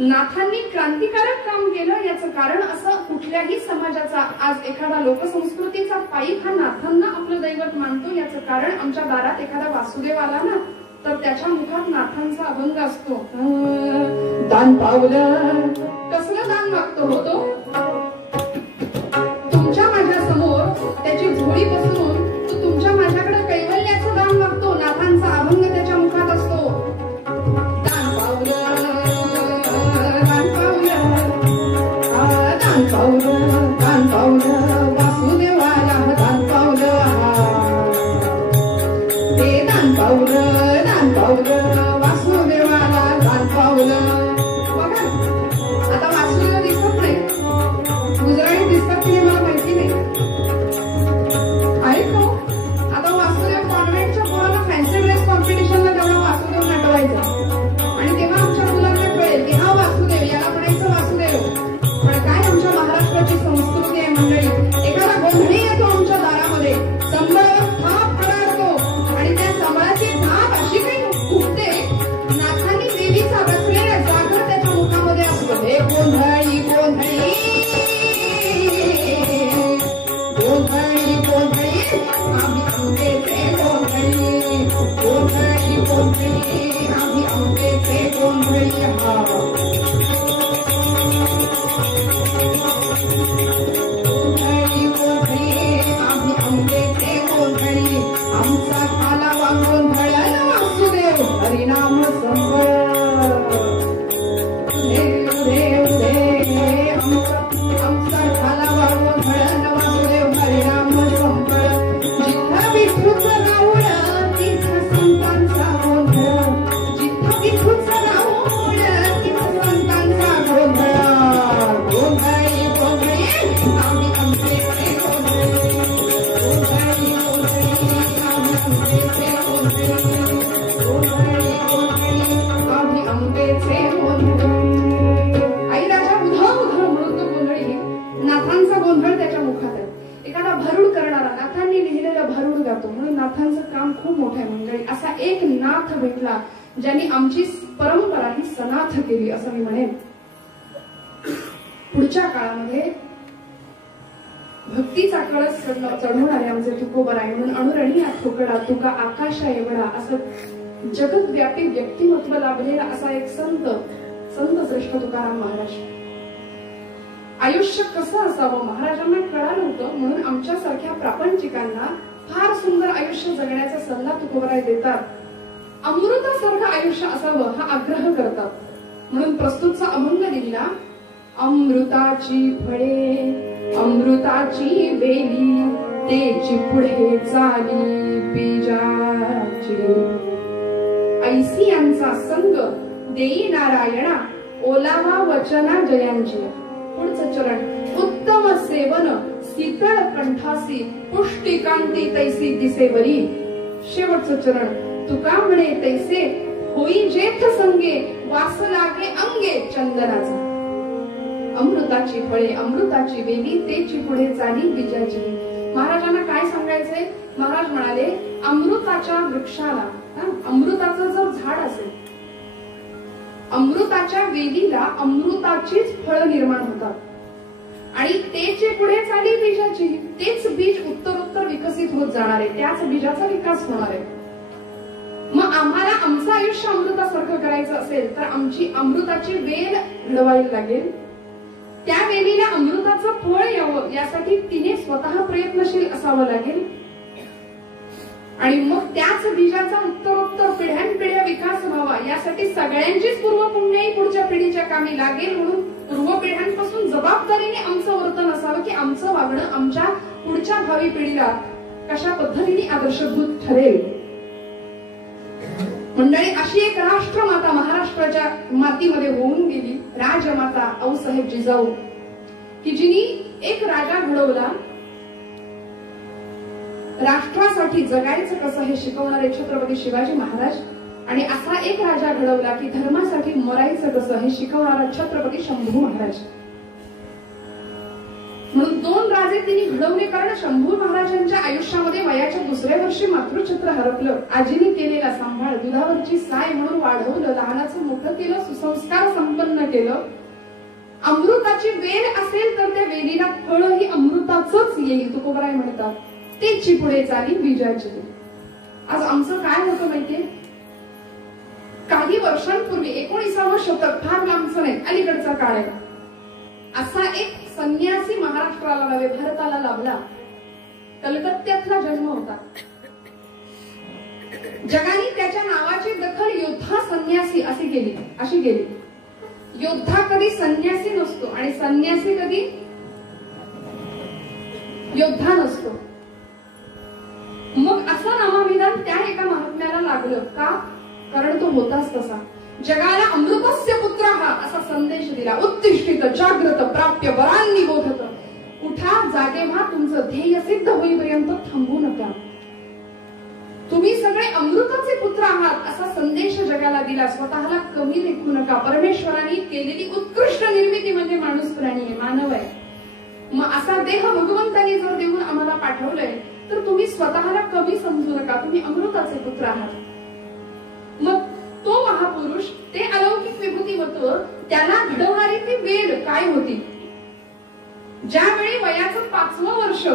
नाथांनी क्रांतिकारक काम केलं याचं कारण असं कुठल्याही समाजाचा आज एखादा लोकसंस्कृतीचा पाईक हा नाथांना आपलं दैवत मानतो याचं कारण आमच्या दारात एखादा वासुदेव आला ना तर त्याच्या मुखात नाथांचा अभंग असतो. दान पावलं कसलं दान मागतो होतो तुमच्या माझ्या समोर त्याची झोळी बसवून तो तुमच्या माझ्याकडे कैवल्याचं दान मागतो. नाथांचा अभंग त्याच्या मुखात असतो. दान पावलं दान पावलं दान पावलं दान पावलं वासुदेवाला दान पावलं ते दान पावलं दान पावलं वासुदेवाला दान पावलं. बघा आता वासुदेव दिसत नाही गुजराती दिसतात की मला माहिती नाही आहे का. आता वासुदेव कॉन्व्हेंटच्या मुलांना फॅन्सी ड्रेस कॉम्पिटिशनला तेवढा वासुदेव नटवायचा आणि तेव्हा आमच्या मुलांना कळेल की हा वासुदेव याला म्हणायचं वासुदेव. पण काय आमच्या महाराष्ट्राची संस्कृती आहे मंडळी. एखादा गोंधळी येतो आमच्या दारामध्ये संबळावर थाप पडारतो आणि त्या संबळाची थाप अशी काही फुटते नाथांनी देवीचा बसलेला जागर त्याच्या मुखामध्ये असतो. हे गोंधळी गोंधळी गोंधळी गोंधळी आम्ही आंबेचे गोंधळी गोंधळी गोंधळी आम्ही आंबेचे गोंधळी. गोंधळी गोंधळी आम्ही आंबेचे गोंधळी आमचा कालावा गोंधळ वासुदेव हरिनाम संबळ आमचा कालावा गोंधळ वासुदेव हरिनाम संबळ. जिथं विठूचं राऊळ तिथं संतांचा गोंधळ जिथं विठूचं राऊळ तिथं संतांचा गोंधळ. गोंधळी गोंधळी आम्ही आमचे गोंधळी गोंधळी गोंधळी आम्ही आंबेचे गोंधळी गोंधळी गोंधळी आम्ही आंबेचे गोंधळी. आई राजा उधा उधा म्हणून तो गोंधळी नाथांचा गोंधळ त्याच्या मुखात आहे. एखादा भरूड करणारा नाथांनी लिहिलेलं भरूड गातो म्हणून नाथांचं काम खूप मोठं आहे मंडळी. असा एक नाथ भेटला ज्यांनी आमची परंपरा ही सनाथ केली असं मी म्हणेन. पुढच्या काळामध्ये भक्तीचा कळस चढवणारे आमचे तुकोबराय म्हणून अणुरणी ठोकळा तुका आकाशा एवढा असं जगतव्यापी व्यक्तिमत्व लाभलेला असा एक संत श्रेष्ठ तुकाराम महाराज. आयुष्य कसं असावं महाराजांना कळालं होतं म्हणून आमच्यासारख्या प्रापंचिकांना फार सुंदर आयुष्य जगण्याचा सल्ला तुकोबराय देतात. अमृतासारखं आयुष्य असावं हा आग्रह करतात म्हणून प्रस्तुतचा अभंग दिला. अमृताची फळे अमृताची वेली तेची पुढे चाली बीजाची ऐसी यांचा संग देई नारायणा ओलावा वचना जयांची. पुढचं चरण उत्तम सेवन शीतळ कंठासी पुष्टिकांती तैसी दिसे बरी. शेवटचं चरण तुका म्हणे तैसे होई जेठ संगे वास लागे अंगे चंदनाचा. अमृताची फळे अमृताची वेली तेची पुढे चाली बीजाची. महाराजांना काय सांगायचंय. महाराज म्हणाले अमृताच्या वृक्षाला अमृताचं जर झाड असेल अमृताच्या वेलीला अमृताचीच फळं निर्माण होतात आणि तेचे पुढे चाली बीजाची. तेच बीज उत्तरोत्तर विकसित होत जाणार आहे त्याच बीजाचा विकास होणार आहे. मग आम्हाला आमचं आयुष्य अमृतासारखं करायचं असेल तर आमची अमृताची वेल घडवायला लागेल. त्या वेलीला अमृताचं फळ यावं यासाठी तिने स्वतः प्रयत्नशील असावं लागेल आणि मग त्याच बीजाचा उत्तरोत्तर पिढ्यानपिढ्या विकास व्हावा यासाठी सगळ्यांचीच पूर्वपुण्याई पुढच्या पिढीच्या कामी लागेल. म्हणून पूर्व पिढ्यांपासून जबाबदारीने आमचं वर्तन असावं की आमचं वागणं आमच्या पुढच्या भावी पिढीला कशा पद्धतीने आदर्शभूत ठरेल. मंडळी अशी एक राष्ट्रमाता महाराष्ट्राच्या मातीमध्ये होऊन गेली राजमाता आऊसाहेब जिजाऊ की जिनी एक राजा घडवला. राष्ट्रासाठी जगायचं कसं हे शिकवणारे छत्रपती शिवाजी महाराज आणि असा एक राजा घडवला की धर्मासाठी मरायचं कसं हे शिकवणारा छत्रपती शंभू महाराज. म्हणून दोन राजे तिने घडवले कारण शंभू महाराजांच्या आयुष्यामध्ये वयाच्या दुसऱ्या वर्षी मातृछत्र हरपलं. आजीने केलेला सांभाळ दुधावरची साय म्हणून वाढवलं लहानाचं मोठं केलं सुसंस्कार संपन्न केलं. अमृताची वेल असेल तर त्या वेलीला फळ ही अमृताचंच येईल तुकोबराय म्हणतात. तेची पुढे चाली बीजाची. आज आमचं काय होतं माहितीये, काही वर्षांपूर्वी 19वे शतक, फार लांबचं नाही, अलीकडचा काळ आहे, असा एक संन्यासी महाराष्ट्राला नव्हे भारताला लाभला. कलकत्त्यातला जन्म होता. जगाने त्याच्या नावाची दखल योद्धा संन्यासी अशी केली. योद्धा कधी संन्यासी नसतो आणि संन्यासी कधी योद्धा नसतो. मग असं नामाभिधान त्या एका महात्म्याला लागलं का? कारण तो होताच तसा. जगाला अमृतस्य पुत्र हा असा संदेश दिला. उत्तिष्ठित जागृत प्राप्य वरांनी बोधत. उठा, जागे व्हा, तुमचं ध्येय सिद्ध होईपर्यंत थांबू नका. तुम्ही सगळे अमृताचे पुत्र आहात असा संदेश जगाला दिला. स्वतःला कमी लेखू नका. परमेश्वराने केलेली उत्कृष्ट निर्मिती म्हणजे माणूस प्राणी आहे, मानव आहे. मग असा देह भगवंतानी जर देऊन आम्हाला पाठवलंय तर तुम्ही स्वतःला कमी समजू नका. तुम्ही अमृताचे पुत्र आहात. मग तो महापुरुष, ते अलौकिक विभूतिमत्व, त्याला घडवणारी ती वेळ काय होती? ज्यावेळी वयाचं 5वं वर्ष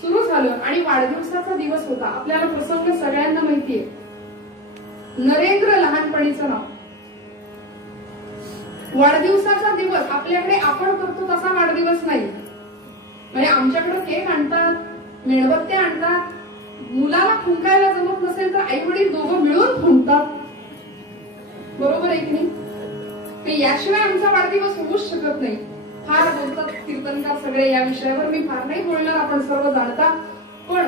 सुरू झालं आणि वाढदिवसाचा दिवस होता. आपल्याला प्रसंग सगळ्यांना माहितीये. नरेंद्र लहानपणीचं नाव. वाढदिवसाचा दिवस आपल्याकडे आपण करतो तसा वाढदिवस नाही. म्हणजे आमच्याकडे केक आणतात, मेणबत्त्या आणतात. मुलाला फुंकायला जमत नसेल तर आई वडील दोघं मिळून फुंकतात. बरोबर आहे की नाही? याशिवाय आमचा वाढदिवस होऊच शकत नाही. फार बोलतात कीर्तनकार सगळे या विषयावर, मी फार नाही बोलणार, आपण सर्व जाणता. पण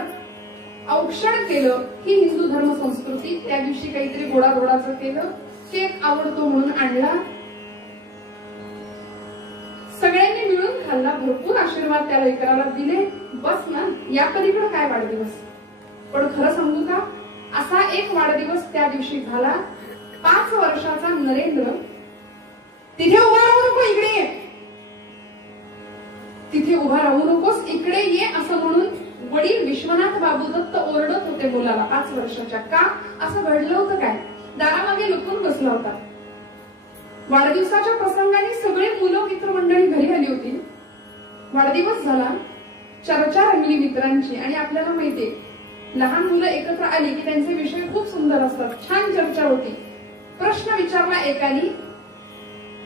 औक्षण केलं ही हिंदू धर्म संस्कृती. त्या दिवशी काहीतरी गोडाधोडाचं केलं, केक आवडतो म्हणून आणला, सगळ्यांनी मिळून खाल्ला, भरपूर आशीर्वाद त्या लेकराला दिले. बस ना, या पलीकडे काय वाढदिवस? पण खरं सांगू का, असा एक वाढदिवस त्या दिवशी झाला. 5 वर्षाचा नरेंद्र तिथे उभा राहू नको, इकडे ये, तिथे उभा राहू नकोस, इकडे ये असं म्हणून वडील विश्वनाथ बाबू दत्त ओरडत होते मुलाला 5 वर्षाच्या. का असं घडलं होतं काय? दारामागे लपून बसला होता. वाढदिवसाच्या प्रसंगाने सगळे मुलं मित्रमंडळी घरी आली होती. वाढदिवस झाला, चर्चा रंगली मित्रांची. आणि आपल्याला माहितीये, लहान मुलं एकत्र आली की त्यांचे विषय खूप सुंदर असतात. छान चर्चा होती. प्रश्न विचारला एकाने,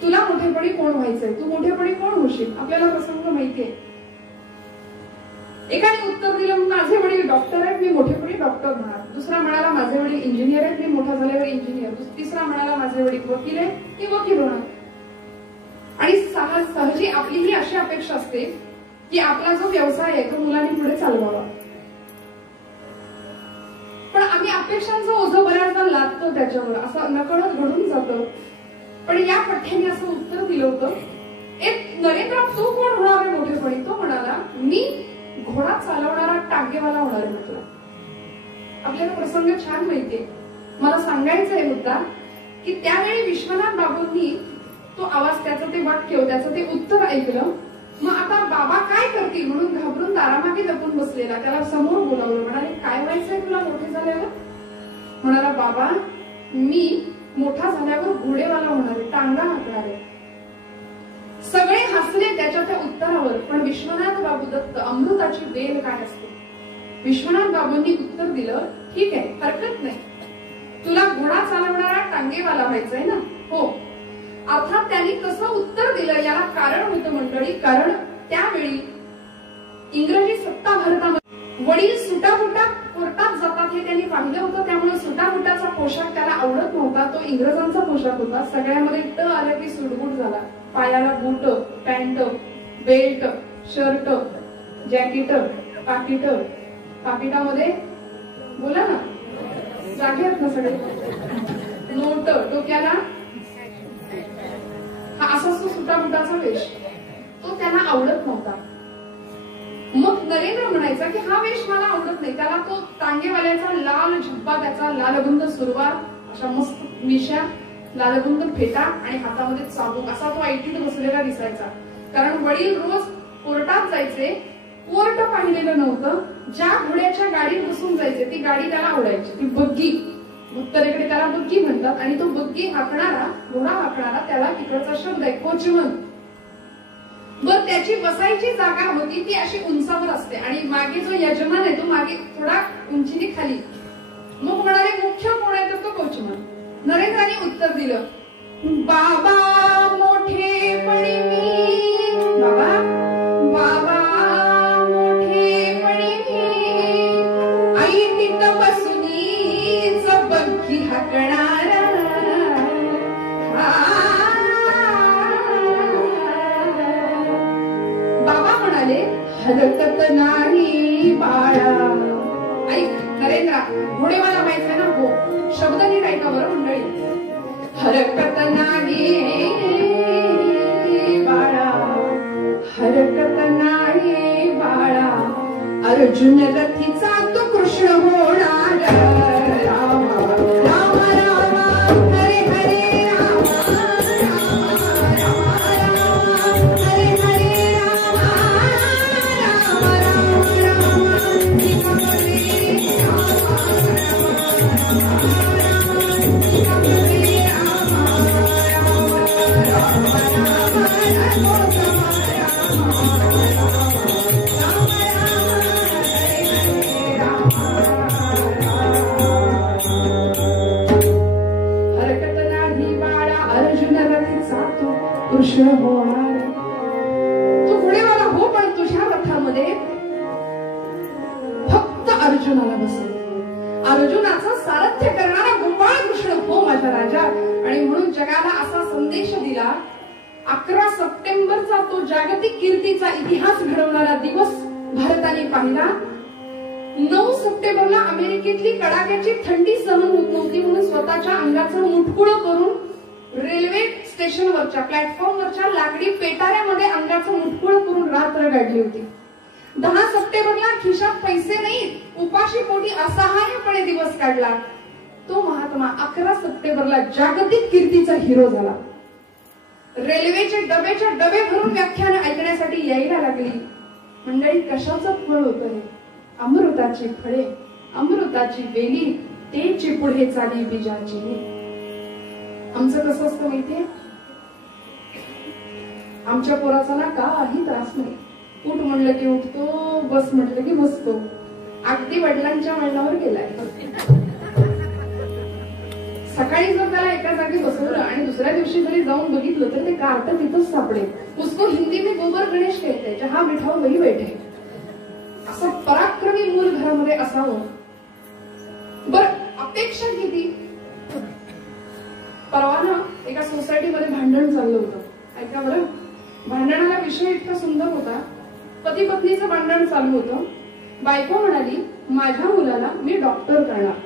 तुला मोठेपणी कोण व्हायचंय? तू मोठेपणी कोण होशील? आपल्याला प्रसंग माहितीये. एकाने उत्तर दिलं, माझे वडील डॉक्टर आहेत, मी मोठेपणी डॉक्टर होणार. दुसरा म्हणाला, माझे वडील इंजिनियर आहेत, मी मोठा झाल्यावर इंजिनियर. तिसरा म्हणाला, माझे वडील वकील आहे, मी वकील होणार. आणि सहजी आपली ही अशी अपेक्षा असते की आपला जो व्यवसाय आहे तो मुलांनी पुढे चालवावा. पण आम्ही अपेक्षांचं ओझं बऱ्याचदा लादतो त्याच्यावर, असं नकळत घडून जातं. पण या पठ्याने असं उत्तर दिलं होतं, एक नरेंद्र, तू कोण होणार आहे मोठेपणी? तो म्हणाला, मी घोडा चालवणारा टांगेवाला होणार आहे. म्हटलं, आपल्याला प्रसंग छान माहितीये. मला सांगायचंय मुद्दा की त्यावेळी विश्वनाथ बाबूंनी तो आवाज, त्याचं ते वाक्य, त्याचं ते उत्तर ऐकलं. मग आता बाबा काय करतील म्हणून घाबरून दारामागे लपून बसलेला त्याला समोर बोलावलं. म्हणाले, काय व्हायचंय तुला मोठे झाल्यावर? म्हणाला, बाबा मी मोठा झाल्यावर घोडेवाला होणार आहे, टांगा हाकणार आहे. सगळे हसले त्याच्या त्या उत्तरावर. पण विश्वनाथ बाबू दत्त, अमृताची वेल काय असते? विश्वनाथ बाबूंनी उत्तर दिलं, ठीक आहे, हरकत नाही, तुला घोडा चालवणारा टांगेवाला व्हायचंय ना? हो. अर्थात त्यांनी कसं उत्तर दिलं याला कारण होतं मंडळी. कारण त्यावेळी इंग्रजी सत्ता भारतामध्ये, वडील सुटाबुटा कोर्टात जातात हे त्यांनी पाहिलं होतं. त्यामुळे सुटाबुटाचा पोशाख त्याला आवडत नव्हता. तो इंग्रजांचा पोशाख होता. सगळ्यामध्ये ट आलं की सुटबुट झाला. पायाला बूट, पॅन्ट, बेल्ट, शर्ट, जॅकेट, पाकिट, पाकिटामध्ये बोला ना, जागे आहेत ना सगळे, नोट, डोक्याला हा असा सुटाबुटाचा वेश, तो त्यांना आवडत नव्हता. मग नरेंद्र म्हणायचा की हा वेश मला आवडत नाही. त्याला तो टांगेवाल्याचा लाल झब्बा, त्याचा लालबुंद सुरवार, अशा मस्त मिशा, लालबुंद फेटा आणि हातामध्ये चाबूक, असा तो ऐटीत बसलेला दिसायचा. कारण वडील रोज कोर्टात जायचे. कोर्ट पाहिलेलं नव्हतं. ज्या घोड्याच्या गाडीत बसून जायचे ती गाडी त्याला आवडायची, ती बग्गी. उत्तरेकडे त्याला बग्गी म्हणतात. आणि तो बग्गी हाकणारा घोडा हाकणारा त्याला तिकडचा शब्द आहे कोचमन. बर त्याची बसायची जागा होती ती अशी उंचावर असते आणि मागे जो यजमान आहे तो मागे थोडा उंचीने खाली. मग म्हणाले मुख्य कोण आहे तर तो कोचमन. नरेंद्राने उत्तर दिलं बाबा मोठेपणी मी बाबा बाबा मोठेपणी मी आई तिथं बसूनीच बग्गी हाकणारा. बाबा म्हणाले हरकत नाही बाळा. ऐक नरेंद्रा घोडेवाला माहिती आहे ना हो शब्द नीट ऐका बरं मंडळी. हरकत नाही बाळा हरकत नाही बाळा अर्जुन रथीचा तो कृष्ण होणार. राम राम राम हरे हरे राम राम राम हरे हरे राम राम राम कृष्ण होणार. तू घोडेवाला हो पण तुझ्या रथामध्ये फक्त अर्जुनाला बसव. अर्जुनाचा सारथ्य करणारा गोपाळ कृष्ण हो माझा राजा. आणि म्हणून जगाला असा संदेश दिला. 11 सप्टेंबरचा तो जागतिक कीर्तीचा इतिहास घडवणारा दिवस भारताने पाहिला. 9 सप्टेंबरला अमेरिकेतली कडाक्याची थंडी सहन होत नव्हती म्हणून स्वतःच्या अंगाचं मुठकुळं करून रेल्वे स्टेशनवरच्या प्लॅटफॉर्मवरच्या लाकडी पेटाऱ्यामध्ये अंगाचं मुठकुळं करून रात्र गाडली होती. 10 सप्टेंबरला खिशात पैसे नाहीत उपाशी पोटी असहाय्यपणे दिवस काढला. तो महात्मा 11 सप्टेंबरला जागतिक कीर्तीचा हिरो झाला. रेल्वेचे डबेच्या डबे भरून व्याख्यान ऐकण्यासाठी यायला लागली. मंडळी कशाचं फळ होतं हे? अमृताची फळे अमृताची वेली तेची पुढे चाली बीजाची. आमचं कसं असतं माहितीये आमच्या पोराचा ना काही त्रास नाही. उठ म्हणलं की उठतो बस म्हटलं की बसतो. अगदी वडिलांच्या वळणावर गेलाय. सकाळी जर त्याला एका जागी बसवलं आणि दुसऱ्या दिवशी जरी जाऊन बघितलं तर ते कार्ट तिथंच सापडेल. उसको हिंदी में गोबर गणेश कहते हैं जहां बिठाओ वही बैठे. असं पराक्रमी मूल घरामध्ये असावं. बर अपेक्षा किती. परवा ना एका सोसायटीमध्ये भांडण चाललं होतं. ऐका बरं भांडणाला विषय इतका सुंदर होता. पती पत्नीचं भांडण चालू होतं. बायको म्हणाली माझ्या मुलाला मी डॉक्टर करणार.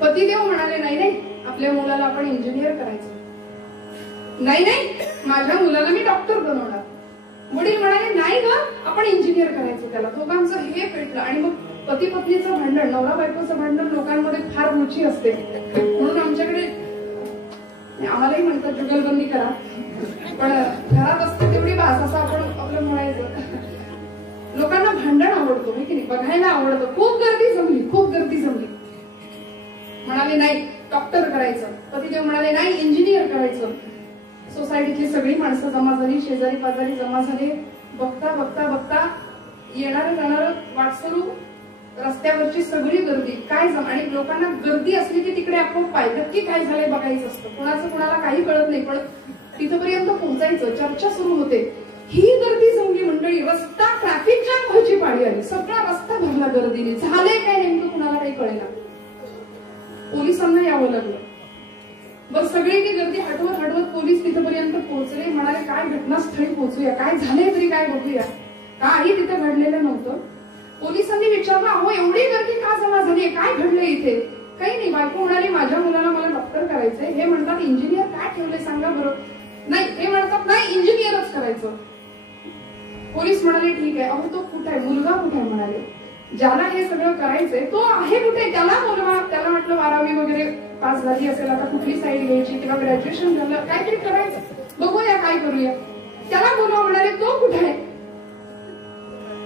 पतिदेव म्हणाले नाही नाही आपल्या मुलाला आपण इंजिनियर करायचं. नाही नाही माझ्या मुलाला मी डॉक्टर बनवणार. वडील म्हणाले नाही ग आपण इंजिनियर करायचं त्याला. दोघांचं हे पेटलं आणि मग पती पत्नीचं भांडण नवरा बायकोचं भांडण लोकांमध्ये फार रुची असते. म्हणून आमच्याकडे आम्हालाही म्हणतात जुगलबंदी करा पण घरात असते तेवढी बास असं आपण आपलं म्हणायचं. लोकांना भांडण आवडतो की नाही बघायला आवडतं. खूप गर्दी जमली. म्हणाले नाही डॉक्टर करायचं. पतिदेव म्हणाले नाही इंजिनियर करायचं. सोसायटीतली सगळी माणसं जमा झाली. शेजारी पाजारी जमा झाले. बघता बघता बघता येणारं जाणारं वाटसरू रस्त्यावरची सगळी गर्दी काय आणि लोकांना गर्दी असली की तिकडे आपण पाय नक्की काय झालंय बघायचं असतं. कोणाचं कोणाला काही कळत नाही पण तिथपर्यंत पोहोचायचं. चर्चा सुरू होते. ही गर्दी जमली मंडळी. रस्ता ट्रॅफिक जॅम व्हायची पाळी आली. सगळा रस्ता भरला गर्दीने. झालंय काय नेमकं कुणाला काही कळेना. पोलिसांना यावं लागलं. बरं सगळी ती गर्दी हटवत पोलीस तिथपर्यंत पोहोचले. म्हणाले काय घटनास्थळी पोहोचूया काय झालंय तरी काय बघूया. काही तिथे घडलेलं नव्हतं. पोलिसांनी विचारलं अहो एवढी गर्दी का जमा झाली काय घडलंय इथे. काही नाही. बायको म्हणाली माझ्या मुलाला मला डॉक्टर करायचंय. हे म्हणतात इंजिनियर काय ठेवलंय सांगा बरं. नाही हे म्हणतात नाही इंजिनियरच करायचं. पोलीस म्हणाले ठीक आहे. अहो तो कुठे आहे मुलगा कुठे आहे. म्हणाले ज्याला हे सगळं करायचंय तो आहे कुठे त्याला बोलवा. त्याला म्हटलं 12वी वगैरे पास झाली असेल आता कुठली साईड घ्यायची किंवा ग्रॅज्युएशन झालं काहीतरी करायचं बघूया काय करूया. त्याला बोलवा. म्हणाले तो कुठे आहे.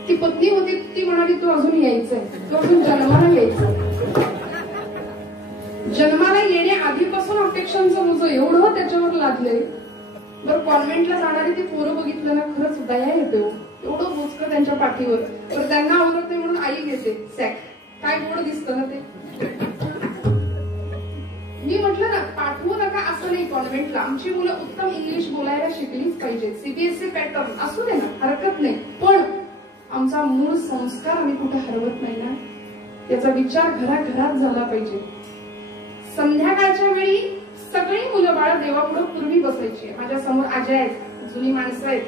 ती पत्नी होती ती म्हणाली तो अजून यायचंय. तो अजून जन्माला यायचं. जन्माला येण्याआधीपासून अपेक्षांचं मुझं एवढं त्याच्यावर लादले. बरं कॉन्व्हेंटला जाणारी ती पोरं बघितलं ना, खरंच दया येते. एवढं बोचकं त्यांच्या पाठीवर. तर त्यांना आवडत नाही म्हणून आई घेते सॅक. काय गोड दिसतं ना ते. मी म्हटलं ना, पाठवू नका असं नाही कॉन्व्हेंटला. आमची मुलं उत्तम इंग्लिश बोलायला शिकलीच पाहिजे. सीबीएसई पॅटर्न असू दे ना, हरकत नाही. पण आमचा मूळ संस्कार आम्ही कुठे हरवत नाही ना, याचा विचार घराघरात झाला पाहिजे. संध्याकाळच्या वेळी सगळी मुलं बाळ देवापुढे पूर्वी बसायची. माझ्या समोर आजी आहेत, जुनी माणसं आहेत.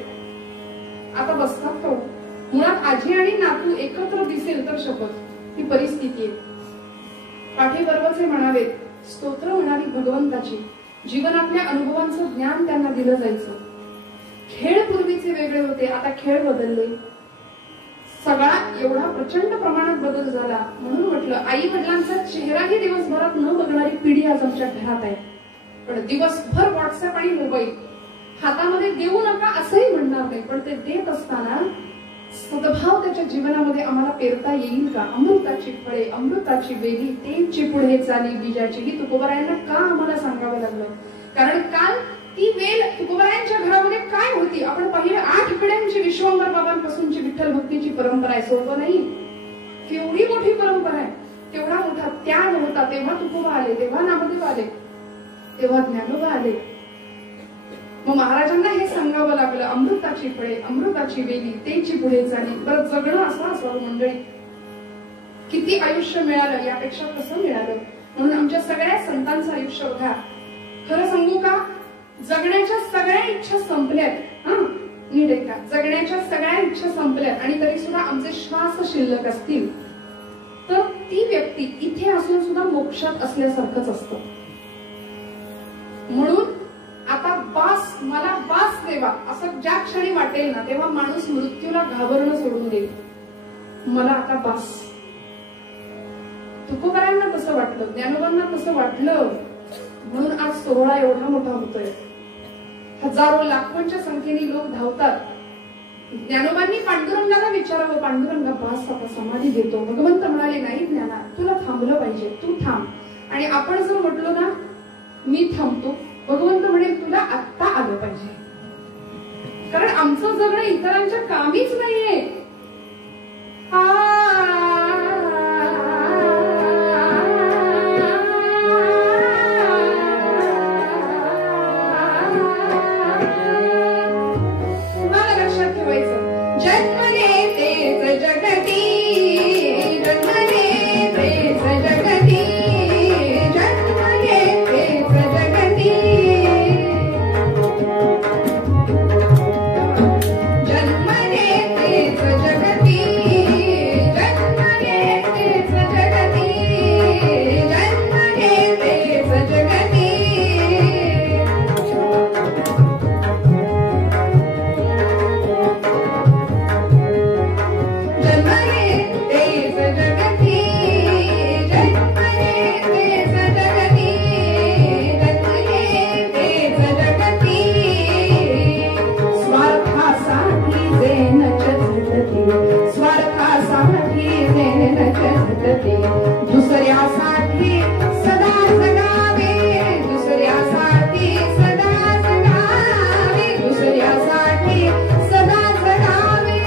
आता बसतात का? मुळात आजी आणि नातू एकत्र दिसेल तर शपथ, ही परिस्थिती आहे. पाठीबरोबरचे म्हणावे, स्तोत्र म्हणावी भगवंताची. जीवनातल्या अनुभवांचं ज्ञान त्यांना दिलं जायचं. खेळ पूर्वीचे वेगळे होते, आता खेळ बदलले. सगळा एवढा प्रचंड प्रमाणात बदल झाला. म्हणून म्हटलं, आई वडिलांचा चेहराही दिवसभरात न बघणारी पिढी आज आमच्या घरात आहे. पण दिवसभर व्हॉट्सअप आणि मोबाईल हातामध्ये देऊ नका असंही म्हणणार नाही. पण ते देत असताना सद्भाव त्याच्या जीवनामध्ये आम्हाला पेरता येईल का? अमृताची फळे, अमृताची वेली, तेची पुढे चाली बीजाची. ही तुकोबरायांना का आम्हाला सांगावं लागलं? कारण काल ती वेल तुकोबरायांच्या घरामध्ये काय होती आपण पाहिलं. 8 पिढ्यांची विश्वंभर बाबांपासूनची विठ्ठल भक्तीची परंपरा आहे. सोपं नाही, केवढी मोठी परंपरा आहे. केवढा मोठा त्याग होता. तेव्हा तुकोबा आले, तेव्हा नामदेव आले, तेव्हा ज्ञानोबा आले. मग महाराजांना हे सांगावं लागलं, अमृताची फळे, अमृताची वेली, तेची पुढे चाली. बरं जगणं असं असावं मंडळी. किती आयुष्य मिळालं यापेक्षा कसं मिळालं. म्हणून आमच्या सगळ्या संतांचं आयुष्य बघा. खरं सांगू का, जगण्याच्या सगळ्या इच्छा संपल्यात. नीट ऐका, जगण्याच्या सगळ्या इच्छा संपल्यात आणि तरी सुद्धा आमचे श्वास शिल्लक असतील तर ती व्यक्ती इथे असून सुद्धा मोक्षात असल्यासारखंच असतं. म्हणून आता बास, मला बास देवा असं ज्या क्षणी वाटेल ना, तेव्हा माणूस मृत्यूला घाबरणं सोडून देईल. मला आता बास. तुकोबरायांना कसं वाटलं, ज्ञानोबांना कसं वाटलं. म्हणून आज सोहळा एवढा मोठा होतोय. हजारो लाखोंच्या संख्येने लोक धावतात. ज्ञानोबांनी पांडुरंगाला विचारावं, पांडुरंगा बास आता समाधी घेतो. भगवंत म्हणाले, नाही ज्ञाना, तुला थांबलं पाहिजे, तू थांब. आणि आपण जर म्हटलो ना मी थांबतो, भगवंत म्हणेल तुला आत्ता आलं पाहिजे. कारण आमचं जगणं इतरांच्या कामीच नाहीये. मला लक्षात ठेवायचं, जन्मले तेच जगती, जन्मले तेच जगती, जन्मले तेच जगती, जन्मले तेच जगती, जन्मले तेच जगती, जन्मले तेच जगती. दुसऱ्यासाठी सदा जगावे, दुसऱ्यासाठी सदा जगावे, दुसऱ्यासाठी सदा जगावे,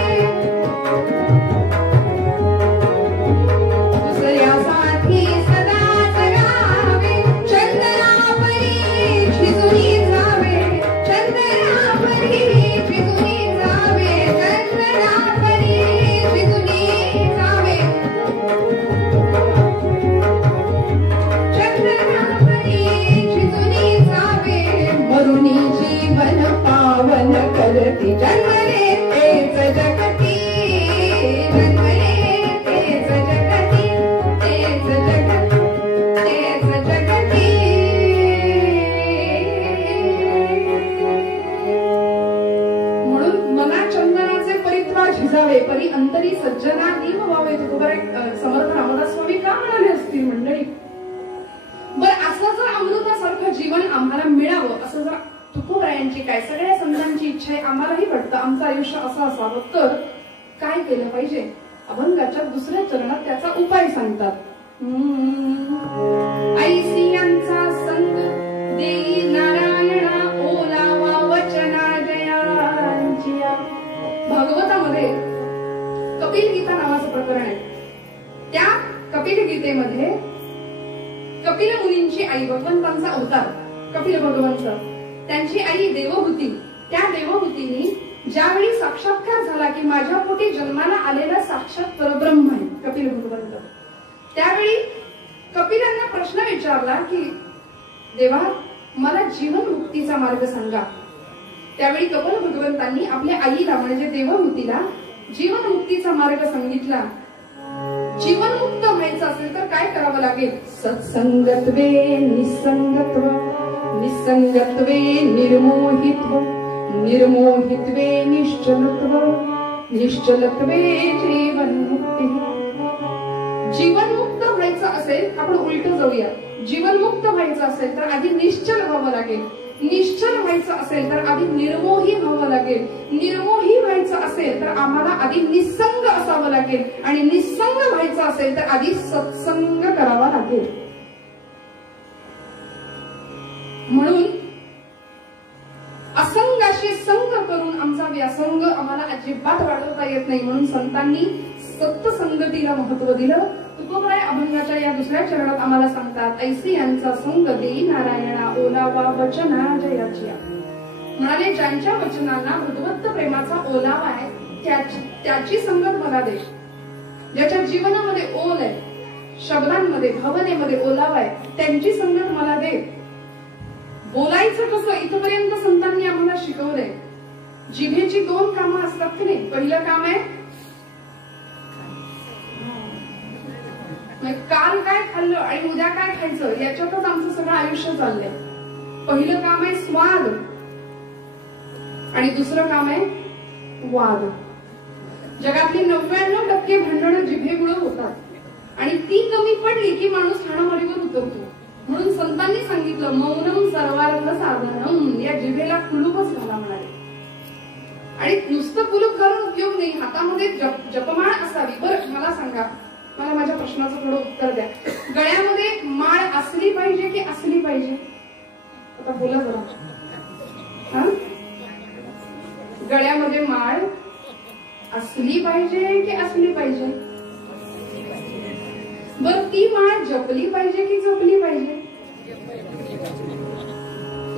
दुसऱ्यासाठी सदा जगावे. चंद्रावरी झिजून जावे, चंद्रावरी झिजून जावे, चंद्रावरी झिजून जावे, मरुनी जीवन पावन करती. जन्मले तेच जगती, जन्मले तेच जगती, तेच जगती, तेच जगती. म्हणून मना चंदनाचे परित्वा झिजावे, परी अंतरी सज्जना नीम व्हावे. तुकोबा समर्थ रामदास स्वामी का म्हणाले असतील मंडळी. बरं असं जर अमृतासारखं जीवन आम्हाला मिळावं, असं जर तुकोबरायांची काय सगळ्या संतांची इच्छा आहे, आम्हालाही वाटतं आमचं आयुष्य असं असावं, तर काय केलं पाहिजे. अभंगाच्या 2ऱ्या चरणात त्याचा उपाय सांगतात. ऐसी यांचा संग देई नारायणा ओलावा वचना जयांचिया. भागवतामध्ये कपिल गीता नावाचं प्रकरण आहे. त्या कपिल गीतेमध्ये कपिल मुनींची आई, भगवंतांचा अवतार कपिल भगवंत, त्यांची आई देवहूती, त्या देवहूतीने ज्यावेळी साक्षात्कार झाला की माझ्या पोटी जन्माला आलेला साक्षात परब्रह्म आहे कपिल भगवंत, त्यावेळी कपिलांना प्रश्न विचारला की देवा मला जीवन मुक्तीचा मार्ग सांगा. त्यावेळी कपिल भगवंतांनी आपल्या आईला म्हणजे देवहूतीला जीवन मुक्तीचा मार्ग सांगितला. जीवनमुक्त व्हायचं असेल तर काय करावं लागेल? सत्संगत्वे निसंगत्व, निसंगत्वे निर्मोहित्व, निर्मोहित्वे निश्चलत्व, निश्चलत्वे जीवनमुक्ती. जीवनमुक्त व्हायचं असेल, आपण उलट जाऊया, जीवनमुक्त व्हायचं असेल तर आधी निश्चल व्हावं लागेल, निश्चल व्हायचं असेल तर आधी निर्मोही व्हावं लागेल, निर्मोही व्हायचं असेल तर आम्हाला आधी निसंग असावं लागेल, आणि निसंग व्हायचं असेल तर आधी सत्संग करावा लागेल. म्हणून असंगाशी संग करून आमचा व्यासंग आम्हाला अजिबात वाढवता येत नाही. म्हणून संतांनी सत्संगतीला महत्व दिलं. तुकोबराय अभंगाच्या या दुसऱ्या चरणात आम्हाला सांगतात, ऐसी यांचा संग देई नारायणा ओलावा वचना जयाचिया. म्हणाले ज्यांच्या वचनांना भगवंत प्रेमाचा ओलावा आहे त्याची संगत मला दे. ज्याच्या जीवनामध्ये ओल आहे, शब्दांमध्ये भावनेमध्ये ओलावा आहे, त्यांची संगत मला दे. बोलायचं कसं इथपर्यंत संतांनी आम्हाला शिकवलंय. जिभेची दोन कामं असतात की नाही. पहिलं काम आहे काल काय खाल्लं आणि उद्या काय खायचं याच्यातच आमचं सगळं आयुष्य चाललंय. पहिलं काम आहे स्वाद आणि दुसरं काम आहे वाद. जगातली 99% भांडणं जिभेमुळे होतात आणि ती कमी पडली की माणूस हाणामारीवर उतरतो. म्हणून संतांनी सांगितलं मौनम सर्वार्थ साधनम, या जिभेला कुलूपच घाला म्हणाले. आणि नुसतं कुलूप घालून उपयोग नाही, हातामध्ये जपमाळ असावी. बरं मला सांगा, मला माझ्या प्रश्नाचं थोडं उत्तर द्या. गळ्यामध्ये माळ असली पाहिजे की असली पाहिजे? आता बोला जरा. गळ्यामध्ये माळ असली पाहिजे की असली पाहिजे? बर ती माळ जपली पाहिजे की जपली पाहिजे?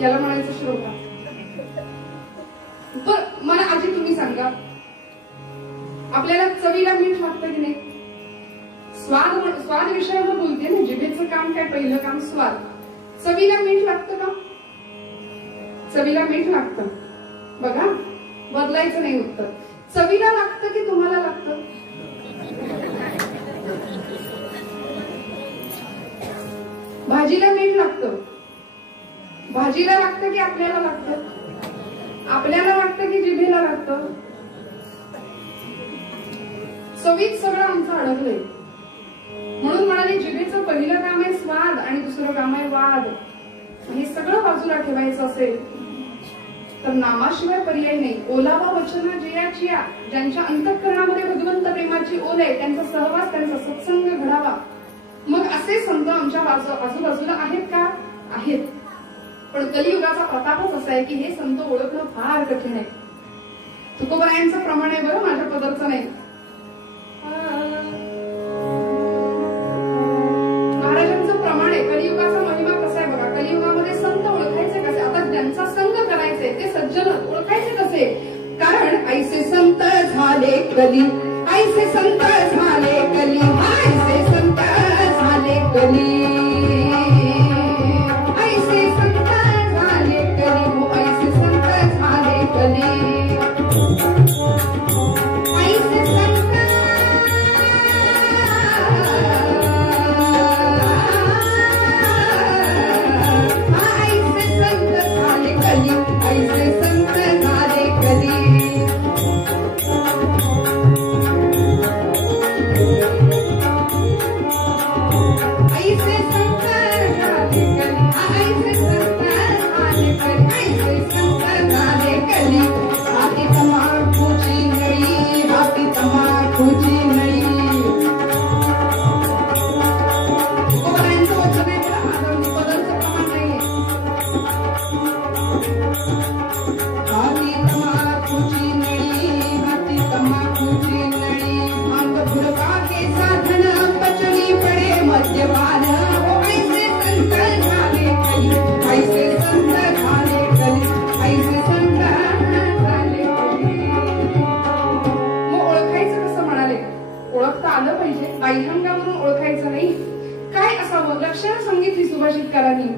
याला म्हणायचं श्रोता. बर मला आजी तुम्ही सांगा, आपल्याला चवीला मीठ लागतं की नाही? स्वाद विषयावर बोलते ना. जिभेचं काम काय? पहिलं काम स्वाद. चवीला मीठ लागतं का? चवीला मीठ लागतं. बघा बदलायचं नाही उत्तर. चवीला लागतं की तुम्हाला लागतं? भाजीला मीठ लागतं. भाजीला लागतं की आपल्याला लागतं? आपल्याला लागतं की जिभेला लागतं? चवीत सगळं आमचं अडकलंय. म्हणून म्हणाले जिभेचं पहिलं काम आहे स्वाद आणि दुसरं काम आहे वाद. हे सगळं बाजूला ठेवायचं असेल तर नामाशिवाय पर्याय नाही. ओलावा वचना जयाचिया, ज्यांच्या अंतःकरणामध्ये भगवंत प्रेमाची ओल आहे त्यांचा सहवास, त्यांचा सत्संग घडावा. मग असे संत आमच्या आजूबाजूला आहेत का? आहेत. पण कलियुगाचा प्रतापच असा आहे की हे संत ओळखणं फार कठीण आहे. तुकोबरायांचं प्रमाण आहे बरं, माझ्या पदरचं नाही. महाराजांचं प्रमाण आहे. कलियुगाचा महिमा कसा आहे बघा. कलियुगामध्ये संत ओळखायचे कसे? आता ज्यांचा संग करायचे ते सज्जन ओळखायचे कसे? कारण ऐसे संत झाले कली, ऐसे संत झाले कली, ऐसे संत झाले कली, ऐसे संत झाले कली, हो ऐसे संत झाले कली, ऐसे संत, ऐसे संत झाले कली, ऐसे संत झाले कली. ऐसे हाती तंबाखूची नळी, हाती तंबाखूची नळी, भांग फुडका हे साधन, पचली पडे मद्यपान, ऐसे संत झाले कली, ऐसे संत झाले कली, ऐसे संत झाले कली. मग ओळखायचं कसं म्हणाले? ओळखता आलं पाहिजे, बाह्यांगावरून ओळखायचं नाही. काय असावं? लक्षण सांगितली सुभाषितकारांनी.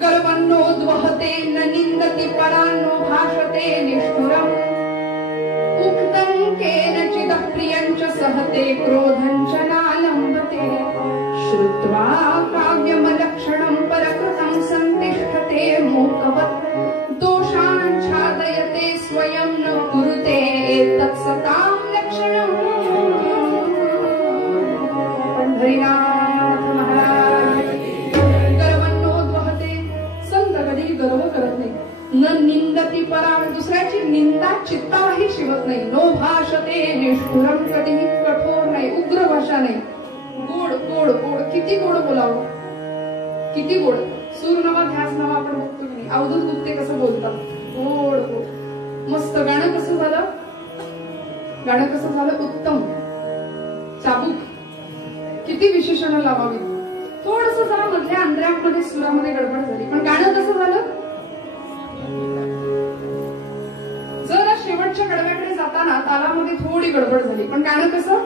गर्वन्नोद्वहते न निंदति परान्नो भाषते निष्ठुरम्, उक्तं केनचित् प्रियं च सहते क्रोधं च नालम्बते, श्रुत्वा काव्यमलक्षणं परकृतं सन्तिष्ठते मूकवत्, दोषान् छादयते स्वयं न कुरुते तत्सतां लक्षणम्. पंढरीनाथ महाराज. गर्वन्नोद्वहते, संत कधी गर्व करत नाही. न निंदती परान, दुसऱ्याची निंदा चित्तालाही शिवत नाही. नो भाषते निष्ठुरम, कधीही कठोर नाही, उग्र भाषा नाही. गोड गोड गोड, किती गोड बोलावं, किती गोड. सूर नवा ध्यास नवा आपण बघतो की नाही, अवधूत गुप्ते कसं बोलतात, गोड गोड. मस्त. गाणं कसं झालं? गाणं कसं झालं? उत्तम, चाबूक. किती विशेषणं लावावी. थोडस जरा मधल्या अंतरामध्ये सुरामध्ये गडबड झाली, पण गाणं कसं झालं? जरा शेवटच्या कडव्याकडे जाताना तालामध्ये थोडी गडबड झाली, पण गाणं कसं?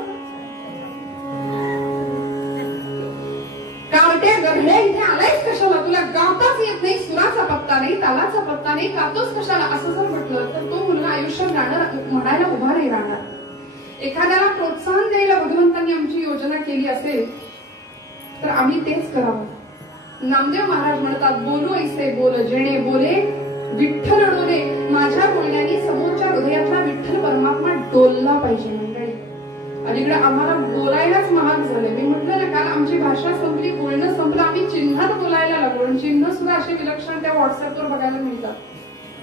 कावट्या गढल्या इथे आलायच कशाला? तुला गाताच येत नाही, सुराचा पत्ता नाही, तालाचा पत्ता नाही, गातोच कशाला? असं जर म्हटलं तर तो मुलगा आयुष्यात गाणं म्हणायला उभा नाही राहणार. एखाद्याला प्रोत्साहन द्यायला भगवंतांनी आमची योजना केली असेल तर आम्ही तेच करावं. नामदेव महाराज म्हणतात, बोलू ऐसे बोल जेणे बोले विठ्ठल डोले. माझ्या बोलण्याने समोरच्या हृदयातला विठ्ठल परमात्मा डोलला पाहिजे. मंडळी, अलीकडे आम्हाला बोलायलाच महाग झाले. मी म्हटलं ना काल, आमची भाषा संपली, बोलणं संपलं, आम्ही चिन्हात बोलायला लागलो. चिन्ह सुद्धा असे विलक्षण त्या व्हॉट्सअपवर बघायला मिळतात.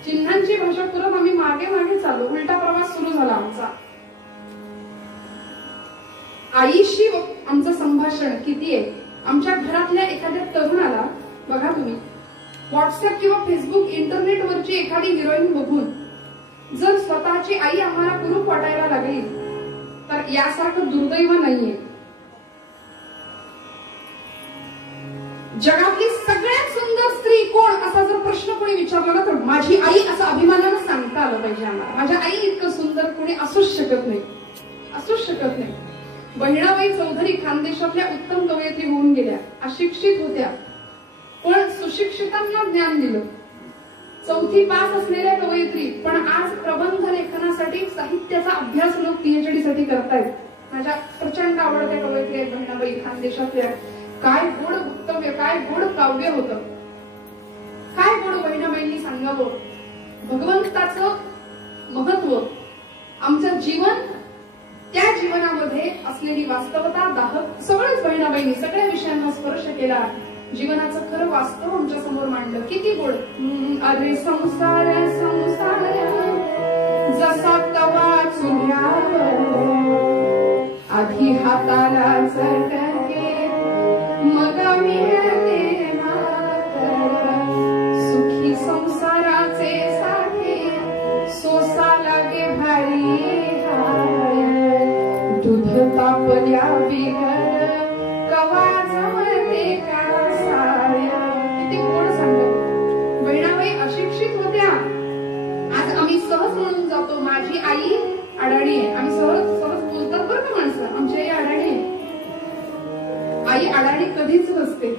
चिन्हांची भाषा करत आम्ही मागे मागे चालू, उलटा प्रवास सुरू झाला आमचा. आईशी आमचं संभाषण किती आहे. आमच्या घरातल्या एखाद्या तरुणाला बघा तुम्ही, व्हॉट्सअप किंवा फेसबुक इंटरनेटवरची एखादी हिरोईन बघून जर स्वतःची आई आम्हाला कुरूप वाटायला लागली तर यासारखं दुर्दैव नाहीये. जगातली सगळ्यात सुंदर स्त्री कोण असा जर प्रश्न कोणी विचारला ना तर माझी आई असं अभिमानानं सांगता आलं पाहिजे आम्हाला. माझ्या आई इतकं सुंदर कोणी असूच शकत नाही, असूच शकत नाही. बहिणाबाई चौधरी खानदेशातल्या उत्तम कवयित्री होऊन गेल्या. अशिक्षित होत्या पण सुशिक्षितांना ज्ञान दिलं. 4थी पास असलेल्या कवयित्री, पण आज प्रबंध लेखनासाठी साहित्याचा अभ्यास लोक पीएचडी साठी करतायत. माझ्या प्रचंड आवडत्या कवयित्री आहेत बहिणाबाई खानदेशातल्या. काय गोड वक्तव्य, काय गोड काव्य होतं, काय गोड बहिणाबाईंनी सांगावं. भगवंताचं महत्व, आमचं जीवन, त्या जीवनामध्ये असलेली वास्तवता, दाहक, सगळंच बहिणाबाईंनी सगळ्या विषयांना स्पर्श केला. जीवनाचं खरं वास्तव आमच्या समोर मांडलं. किती गोड. अरे संसार संसार जसा तवा चुल्यावर, आधी हाताला चटके मग मिळते भाकर. सुखी संसाराचे साठे सोसा लागे भारी, दूध तापल्या बिगर कवा जमते का साऱ्या. किती गोड सांगत. बहिणाबाई अशिक्षित होत्या. आज आम्ही सहज म्हणून जातो माझी आई अडाणी आहे. आम्ही सहज सहज बोलतात बरं का माणसं, आमची आई अडाणी आहे. आई अडाणी कधीच नसते.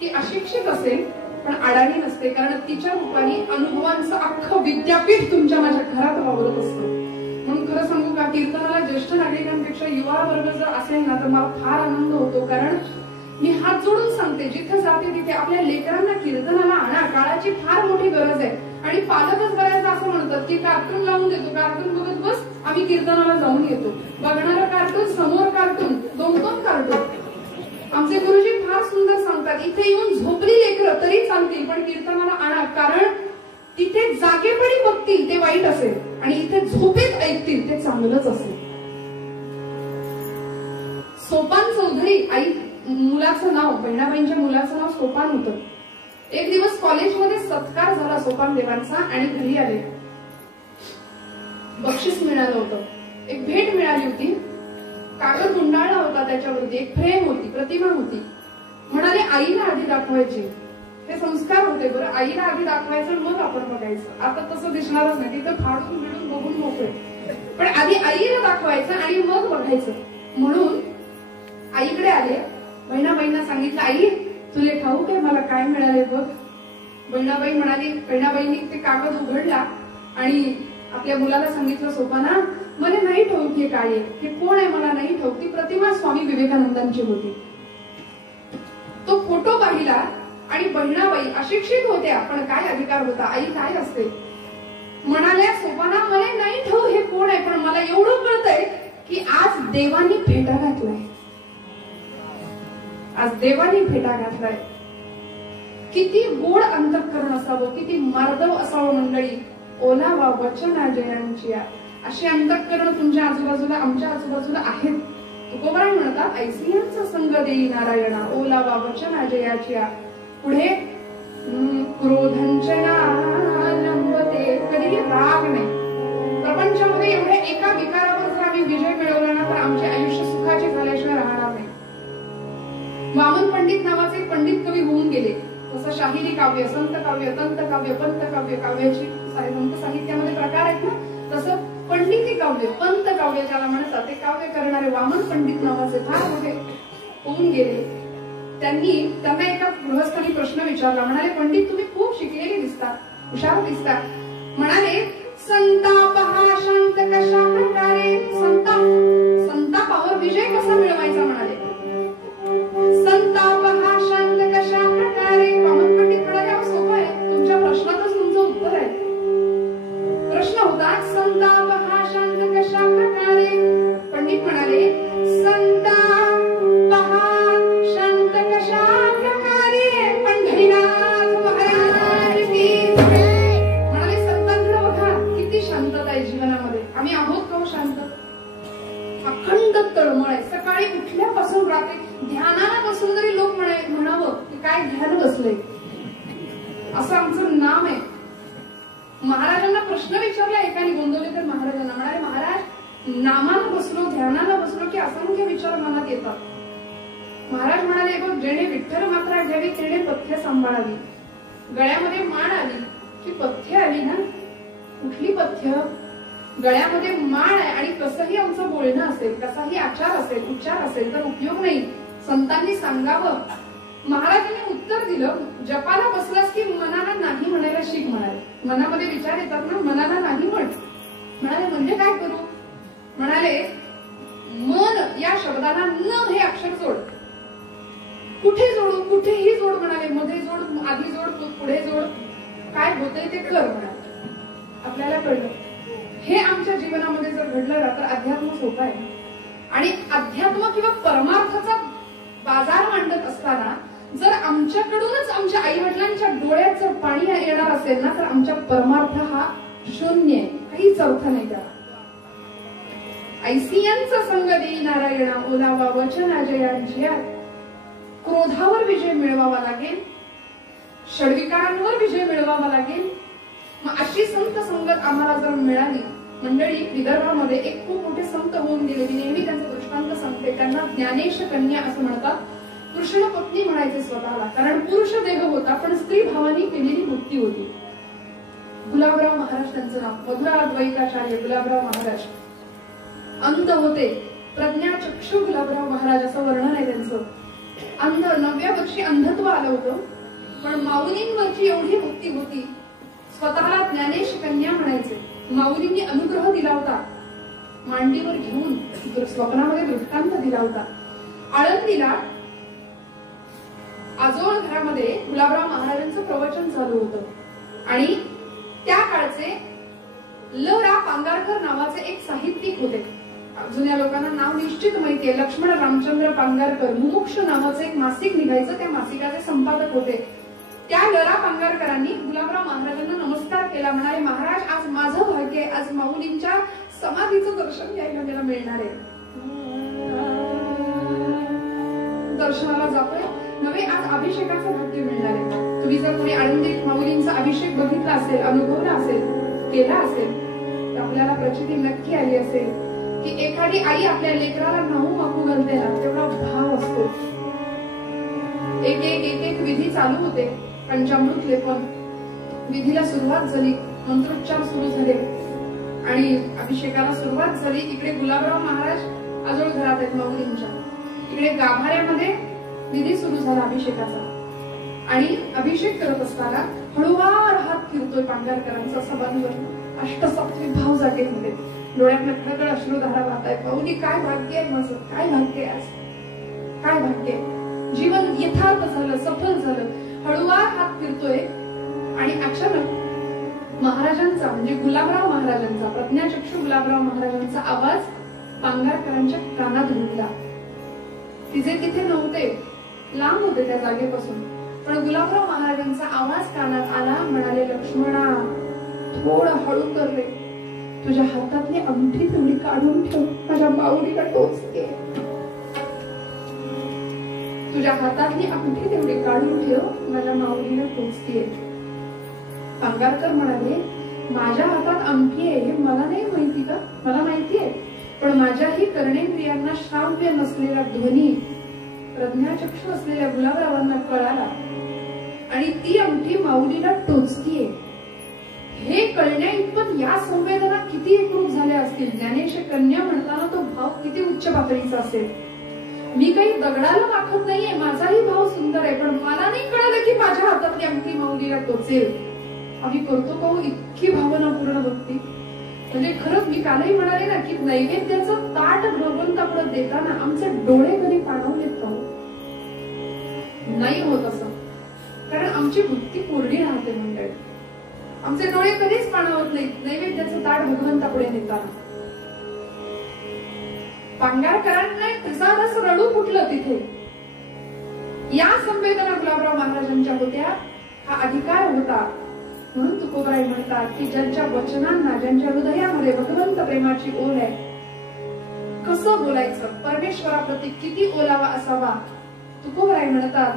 ती अशिक्षित असेल पण अडाणी नसते, कारण तिच्या रूपाने अनुभवांचं अख्खं विद्यापीठ तुमच्या माझ्या घरात वावरत असतं. म्हणून खरं सांगू का, कीर्तनाला ज्येष्ठ नागरिकांपेक्षा युवा वर्ग जर असेल ना तर मला फार आनंद होतो. कारण मी हात जोडून सांगते, जिथे जाते तिथे आपल्या लेकरांना कीर्तनाला आणा. काळाची फार मोठी गरज आहे. आणि पालकच बऱ्याचदा असं म्हणतात की कार्टून लावून देतो, कार्टून बघत बस, आम्ही कीर्तनाला जाऊन येतो. बघणारं कार्टून, समोर कार्टून, 2-2 कार्टून. आमचे गुरुजी फार सुंदर सांगतात, इथे येऊन झोपली लेकरं तरी चालतील पण कीर्तनाला आणा. कारण तिथे जागेपणी बघतील ते वाईट असेल आणि इथे झोपेत ऐकतील ते चांगलंच असेल. सोपान चौधरी, आई मुलाचं नाव, बहिणाबाईंच्या मुलाचं नाव सोपान होतं. एक दिवस कॉलेजमध्ये सत्कार झाला सोपान देवांचा आणि घरी आले. बक्षीस मिळालं होतं, एक भेट मिळाली होती, कागद गुंडाळला होता, त्याच्यावरती एक फ्रेम होती, प्रतिमा होती. म्हणाले आईला आधी दाखवायची. हे संस्कार होते बरं, आईला आधी दाखवायचं मग आपण बघायचं. आता तसं दिसणारच नाही, तिथं फाडून बिडून बघून मोकळे, पण आधी आईला दाखवायचं आणि मग बघायचं. म्हणून आईकडे आले, बहिणाबाईंना सांगितलं आई तुले ठाऊक आहे मला काय मिळाले बघ. बहिणाबाई म्हणाली, बहिणाबाईंनी ते कागद उघडला आणि आपल्या मुलाला सांगितलं सोपाना मला नाही ठाऊक हे काय आहे, हे कोण आहे मला नाही ठाऊक. ती प्रतिमा स्वामी विवेकानंदांची होती. तो फोटो पाहिला आणि बहिणाबाई अशिक्षित होत्या पण काय अधिकार होता, आई काय असते, म्हणाल्या सोपाना मला नाही ठाऊक हे कोण आहे, पण मला एवढं कळतंय की आज देवानी फेटा घातलाय, आज देवानी फेटा घातलाय. किती गोड अंतःकरण असावं, किती मार्दव असावं मंडळी. ओलावा वचनाजयांची अशी अंतःकरण तुमच्या आजूबाजूला आमच्या आजूबाजूला आहेत. तुकोबाराय म्हणतात ऐसियांचा संग देई नारायणा ओलावा वचनाजयाची. पुढे क्रोधंचना लंबते, कधीही राग नाही. प्रपंचामध्ये एवढ्या एका विकारावर जर आम्ही विजय मिळवला ना तर आमचे आयुष्य सुखाचे झाल्याशिवाय राहणार नाही. वामन पंडित नावाचे पंडित कवी होऊन गेले. तसं शाहिरी काव्य, संत काव्य, तंत काव्य, पंत काव्य, काव्याची संत साहित्यामध्ये प्रकार आहेत ना, तसं पंडिती काव्य, पंत काव्य ज्याला म्हणतात ते काव्य करणारे वामन पंडित नावाचे फार मोठे होऊन गेले. त्यांना एका गृहस्थानी प्रश्न विचारला. म्हणाले पंडित तुम्ही खूप शिकलेले दिसता, हुशार दिसता. म्हणाले संताप हा शांत कशा प्रकारे, संतापावर विजय कसा मिळवायचा. म्हणाले संताप हा शांत कशा प्रकारे. वामन पंडित म्हणाले सोपं आहे, तुमच्या प्रश्नातच तुमचं उत्तर आहे. प्रश्न होता संताप हा शांत कशा प्रकारे. पंडित म्हणाले संताप हा शांत कशा प्रकारे पंढरीनाथ महाराज की जय. म्हणाले संतांकडे बघा किती शांतता आहे जीवनामध्ये. आम्ही आहोत का शांत? अखंड तळमळ आहे. सकाळी उठल्यापासून रात्री ध्यानाला बसून जरी लोक म्हणावं की काय ध्यान बसलंय असं आमचं नाम आहे. महाराजांना प्रश्न विचारला एकाने गोंदवलेकर महाराजांना. म्हणाले महाराज नामानं बसलो, ध्यानाला बसलो की असंख्य विचार मनात येतात. महाराज म्हणाले बघ जेणे विठ्ठल मात्रा घ्यावी तेणे पथ्य सांभाळावी. गळ्यामध्ये माळ आली की पथ्य आली ना. कुठली पथ्य? गळ्यामध्ये माळ आहे आणि कसंही आमचं बोलणं असेल, कसाही आचार असेल, उच्चार असेल तर उपयोग नाही. संतांनी सांगावं. महाराजांनी उत्तर दिलं जपाला बसलास की मनाला नाही म्हणायला शिक. म्हणाले मनामध्ये विचार येतात ना, मनाला नाही म्हण. म्हणाले म्हणजे काय करू? म्हणाले मन या शब्दाला न हे अक्षर जोड. कुठे जोडू? कुठेही जोड. म्हणाले मध्ये जोड, आधी जोड, पुढे जोड, काय होतंय ते कर. म्हणाले आपल्याला कळलं. हे आमच्या जीवनामध्ये जर घडलं ना तर अध्यात्म सोपं आहे. आणि अध्यात्म किंवा परमार्थाचा बाजार मांडत असताना जर आमच्याकडूनच आमच्या आई वडिलांच्या डोळ्यात जर पाणी येणार असेल ना तर आमच्या परमार्थ हा शून्य आहे, काहीच अर्थ नाही त्याला. ऐसियांचा संग देई नारायणा ओलावा वचनाजयांची. क्रोधावर विजय मिळवावा लागेल, षड्विकारांवर विजय मिळवावा लागेल. मग अशी संत संगत आम्हाला जर मिळाली. मंडळी विदर्भामध्ये एक खूप मोठे संत होऊन गेले. मी नेहमी त्यांचा दृष्टांत सांगते. त्यांना ज्ञानेश कन्या असं म्हणतात. कृष्ण पत्नी म्हणायचे स्वतःला, कारण पुरुष देह होता पण स्त्री भावानी केलेली मुक्ती होती. गुलाबराव महाराज त्यांचं नाव. मधुराद्वैताचार्य गुलाबराव महाराज. अंध होते, प्रज्ञाचक्षु गुलाबराव महाराज असं वर्णन आहे त्यांचं. अंध, 9व्या वर्षी अंधत्व आलं होतं पण माऊलींवरची एवढी भक्ती होती. स्वतःला ज्ञानेश कन्या म्हणायचे. माऊलींनी अनुग्रह दिला होता. मांडीवर घेऊन स्वप्नामध्ये दृष्टांत दिला होता. आळंदीला आजोळ घरामध्ये गुलाबराव महाराजांचं प्रवचन चालू होतं आणि त्या काळचे ल रा पांगारकर नावाचे एक साहित्यिक होते. जुन्या लोकांना नाव निश्चित माहितीये. लक्ष्मण रामचंद्र पांगारकर मुमुक्षु नावाचं एक मासिक निघायचं, त्या मासिकाचे संपादक होते. त्या लरा पांगारकरांनी गुलाबराव महाराजांना नमस्कार केला. म्हणाले महाराज आज माझं भाग्य आहे, आज माऊलींच्या समाधीचं दर्शन घ्यायला मला मिळणार आहे. दर्शनाला जातोय नव्हे, आज अभिषेकाचं भाग्य मिळणार आहे. तुम्ही जर कोणी आळंदीत माऊलींचा अभिषेक बघितला असेल, अनुभवला असेल, केला असेल, तर आपल्याला प्रचिती नक्की आली असेल की एखादी आई आपल्या लेकराला नाहू मागू घालते ना, तेवढा भाव असतो. एक एक एक एक विधी चालू होते. पंचामृत लेपन विधीला सुरुवात झाली, मंत्रोच्चार सुरू झाले आणि अभिषेकाला सुरुवात झाली. इकडे गुलाबराव महाराज आजोळ घरात आहेत माऊलींच्या, इकडे गाभाऱ्यामध्ये विधी सुरू झाला अभिषेकाचा. आणि अभिषेक करत असताना हळूवार हात फिरतोय पांढरकरांचा सभांवर. अष्टसात्विक भाव जागेमध्ये डोळ्यातनं खळखळ अश्रुधारा वाहतायत. माऊली काय भाग्य आहे माझं, काय भाग्य आहे आज, काय भाग्य आहे. जीवन यथार्थ झालं, सफल झालं. हळूवार हात फिरतोय आणि अचानक महाराजांचा म्हणजे गुलाबराव महाराजांचा, प्रज्ञाचक्षु गुलाबराव महाराजांचा आवाज पांगारकरांच्या कानात घुमला. तिचे तिथे नव्हते, लांब होते त्या जागेपासून, पण गुलाबराव महाराजांचा आवाज कानात आला. म्हणाले, लक्ष्मणा थोडं हळू कर रे, तुझ्या हातातली अंगठी तेवढी काढून ठेव, माझ्या माऊलीला टोचते. तुझ्या हातातली अंगठी तेवढी काढून ठेव, माझ्या माऊलीला टोचते. पांगारकर म्हणाले, माझ्या हातात अंगठी आहे हे मला नाही माहिती का? मला माहिती आहे, पण माझ्याही कर्णेंद्रियांना श्राव्य नसलेला ध्वनी प्रज्ञाचक्षु असलेल्या गुलाबरावांना कळाला आणि ती अंगठी माऊलीला टोचतीये. हे कळण्या इतपत या संवेदना किती एकरूप झाल्या असतील. ज्ञानेश कन्या म्हणताना तो भाव किती उच्च पातळीचा असेल. मी काही दगडाला माखत नाहीये, माझाही भाव सुंदर आहे, पण मला नाही कळलं की माझ्या हातातली अंगठी माऊलीला टोचेल. आम्ही करतो का इतकी भावनापूर्ण भक्ती. म्हणजे खरंच मी कालही म्हणाले ना की नैवेद्याचं ताट भगवंताकडे देताना आमचे डोळे कधी पाणवलेत का? नाही होत असं, कारण आमची भक्ती कोरडी राहते मंडळी. आमचे डोळे कधीच पाणवत नाहीत नैवेद्याचं ताट भगवंतापुढे नेताना. पांगारकरांना तसाच रडू फुटलं तिथे. या संवेदना गुलाबराव महाराजांच्या होत्या, हा अधिकार होता. म्हणून तुकोबाई म्हणतात की ज्यांच्या वचनांना, ज्यांच्या हृदयामध्ये भगवंत प्रेमाची ओढ आहे, कसं बोलायचं, परमेश्वराप्रती किती ओलावा असावा. तुकोबाई म्हणतात,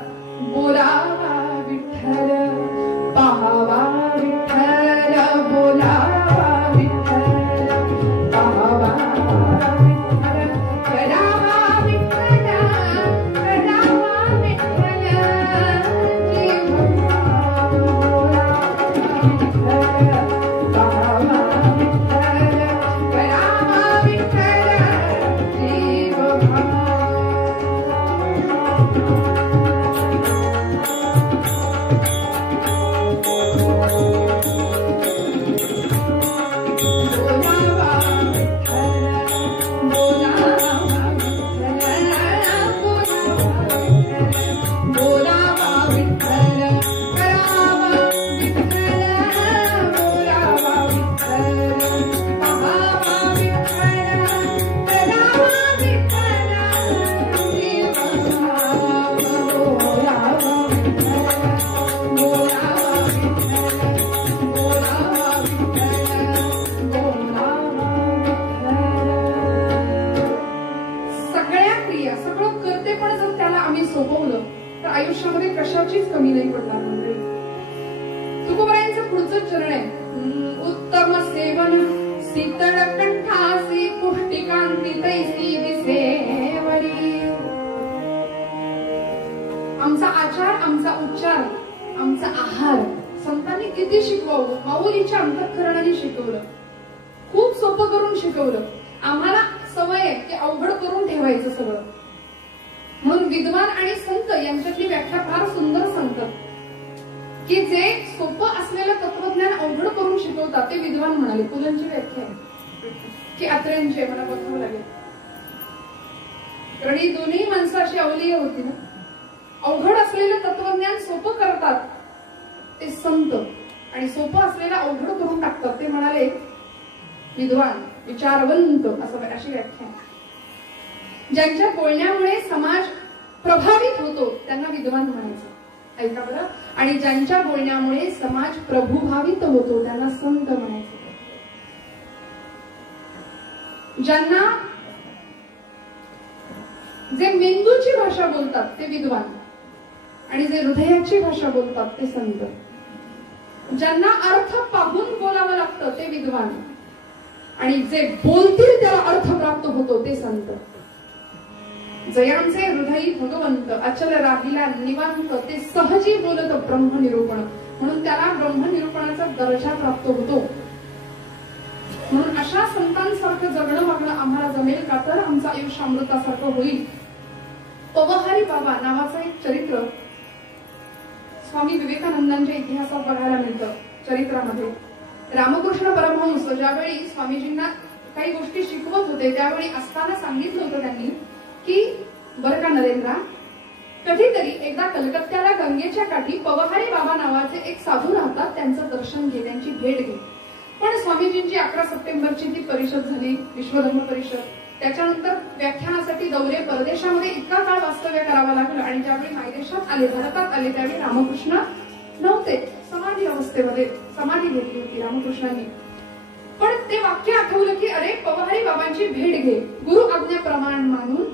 बोलावा विठ्ठल, पाहावा विठ्ठल, बोलावा विठ्ठल, पाहावा विठ्ठल, करावा विठ्ठल, करावा विठ्ठल, जीव आयुष्यामध्ये कशाचीच कमी नाही पडणार मंडळी. तुकोबारायांचं पुढचं चरण आहे, उत्तम सेवन शीतळ कंठासी पुष्टिकांती तैसी दिसेवरी. आमचा आचार, आमचा उच्चार, आमचा आहार संतांनी किती शिकवलं. माऊलीच्या अंतःकरणाने शिकवलं, खूप सोपं करून शिकवलं. आम्हाला सवय आहे की अवघड करून ठेवायचं सगळं. म्हणून विद्वान आणि संत यांच्यातली व्याख्या फार सुंदर सांगतात की जे सोपं असलेलं तत्वज्ञान अवघड करून शिकवतात ते विद्वान म्हणाले. पुलंची व्याख्या आहे की अत्र्यांची आहे, मला बघावं लागेल, कारण ही दोन्ही माणसं अशी अवलीय होती ना. अवघड असलेलं तत्वज्ञान सोपं करतात ते संत, आणि सोपं असलेलं अवघड करून टाकतात ते म्हणाले विद्वान, विचारवंत, असं अशी व्याख्या. ज्यांच्या बोलण्यामुळे समाज प्रभावित होतो त्यांना विद्वान म्हणायचं. ऐका बरं. आणि ज्यांच्या बोलण्यामुळे समाज प्रभुभावित होतो त्यांना संत म्हणायचं. ज्यांना जे मेंदूची भाषा बोलतात ते विद्वान, आणि जे हृदयाची भाषा बोलतात ते संत, ज्यांना अर्थ पाहून बोलावं लागतं ते विद्वान, आणि जे बोलतील त्याला अर्थ प्राप्त होतो ते संत. जयांचे हृदयी भगवंत, अचल राहिला निवांत, ते सहजी बोलत ब्रह्मनिरूपण, म्हणून त्याला ब्रह्मनिरूपणाचा दर्जा प्राप्त होतो. म्हणून अशा संतांसारखं जगणं वागणं आम्हाला जमेल का, तर आमचं आयुष्य अमृतासारखं होईल. पवहारी बाबा नावाचं एक चरित्र स्वामी विवेकानंदांच्या इतिहासात बघायला मिळतं. चरित्रामध्ये रामकृष्ण परमहंस ज्यावेळी स्वामीजींना काही गोष्टी शिकवत होते त्यावेळी असताना सांगितलं होतं त्यांनी की बरं का नरेंद्रा, कधीतरी एकदा कलकत्त्याला गंगेच्या काठी पवहारी बाबा नावाचे एक साधू राहतात, त्यांचं दर्शन घे, त्यांची भेट घे. पण स्वामीजींची 11 सप्टेंबरची ती परिषद झाली, विश्वधर्म परिषद. त्याच्यानंतर व्याख्यानासाठी दौरे परदेशामध्ये इतका काळ वास्तव्य करावं लागलं, आणि ज्यावेळी मायदेशात आले, भारतात आले, त्यावेळी रामकृष्ण नव्हते, समाधी अवस्थेमध्ये समाधी घेतली होती रामकृष्णांनी. पण ते वाक्य आठवलं की अरे, पवहारी बाबांची भेट घे. गुरु आज्ञाप्रमाण मानून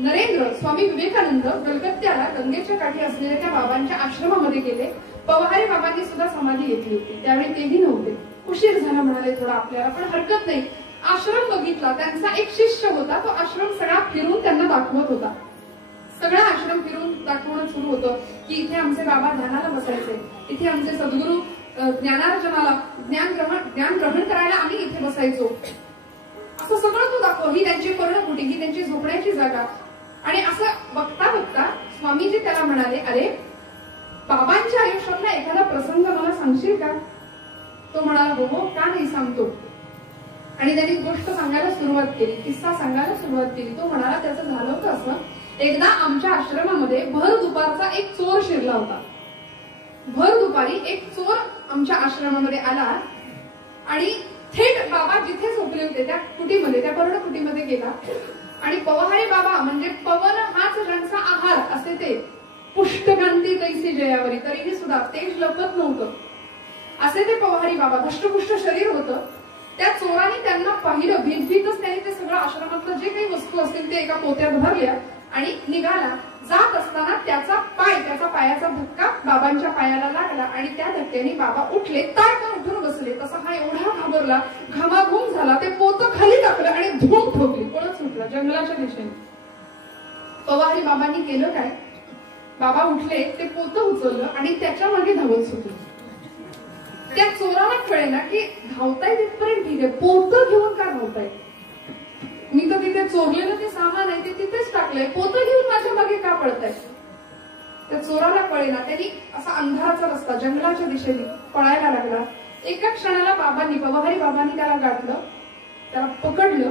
नरेंद्र स्वामी विवेकानंद कलकत्त्याला गंगेच्या काठी असलेल्या त्या बाबांच्या आश्रमामध्ये गेले. पवहारी बाबांनी सुद्धा समाधी घेतली होती, त्यावेळी तेही नव्हते. उशीर झाला म्हणाले थोडा आपल्याला, पण हरकत नाही. आश्रम बघितला, त्यांचा एक शिष्य होता, तो आश्रम सगळा फिरून त्यांना दाखवत होता. सगळा आश्रम फिरून दाखवणं सुरू होतं की इथे आमचे बाबा ध्यानाला बसायचे, इथे आमचे सद्गुरू ज्ञानार्जनाला ज्ञान ग्रहण करायला आम्ही इथे बसायचो. असं सगळं तो दाखव. ही त्यांची पर्णकुटी, ही त्यांची झोपण्याची जागा. आणि असं बघता बघता स्वामीजी त्याला म्हणाले, अरे, बाबांच्या आयुष्यातला एखादा प्रसंग मला सांगशील का? तो म्हणाला, हो हो, का नाही, सांगतो. आणि त्यांनी गोष्ट सांगायला सुरुवात केली, किस्सा सांगायला सुरुवात केली. तो म्हणाला, त्याचं झालं होतं असं, एकदा आमच्या आश्रमामध्ये भर दुपारचा एक चोर शिरला होता. भर दुपारी एक चोर आमच्या आश्रमामध्ये आला आणि थेट बाबा जिथे झोपले होते त्या कुटीमध्ये, त्या पर्णकुटीमध्ये गेला. आणि पवहारी बाबा म्हणजे पवन हाच ज्यांचा आहार असे ते, पुष्टकांती तैसी जयावरी, तरीही सुद्धा तेज लपत नव्हतं असे ते पवहारी बाबा. धष्टपुष्ट शरीर होतं. त्या चोराने त्यांना पाहिलं, भीतभीतच त्याने ते सगळं आश्रमातलं जे काही वस्तू असतील ते एका पोत्यात भरल्या आणि निघाला. जात असताना त्याचा पायाचा धक्का बाबांच्या पायाला लागला आणि त्या धक्क्याने बाबा उठले, ताडकन उठून बसले. तसा हा एवढा घाबरला, घामाघूम झाला, ते पोतं खाली टाकलं आणि धूम ठोकली, पळत सुटला जंगलाच्या दिशेने. पवहारी बाबांनी केलं काय, बाबा उठले, ते पोतं उचललं आणि त्याच्या मागे धावत सुटले. त्या चोराला कळेना की धावताय तिथपर्यंत ठीक आहे, पोतं घेऊन का धावताय? मी तर तिथे चोरलेलं ते सामान आहे ते तिथेच टाकलंय, पोतं घेऊन माझ्या मागे का पळताय? त्या चोराला कळेना. त्यांनी असा अंधाराचा रस्ता जंगलाच्या दिशेने पळायला लागला. एका क्षणाला पवहारी बाबांनी त्याला गाठलं, त्याला पकडलं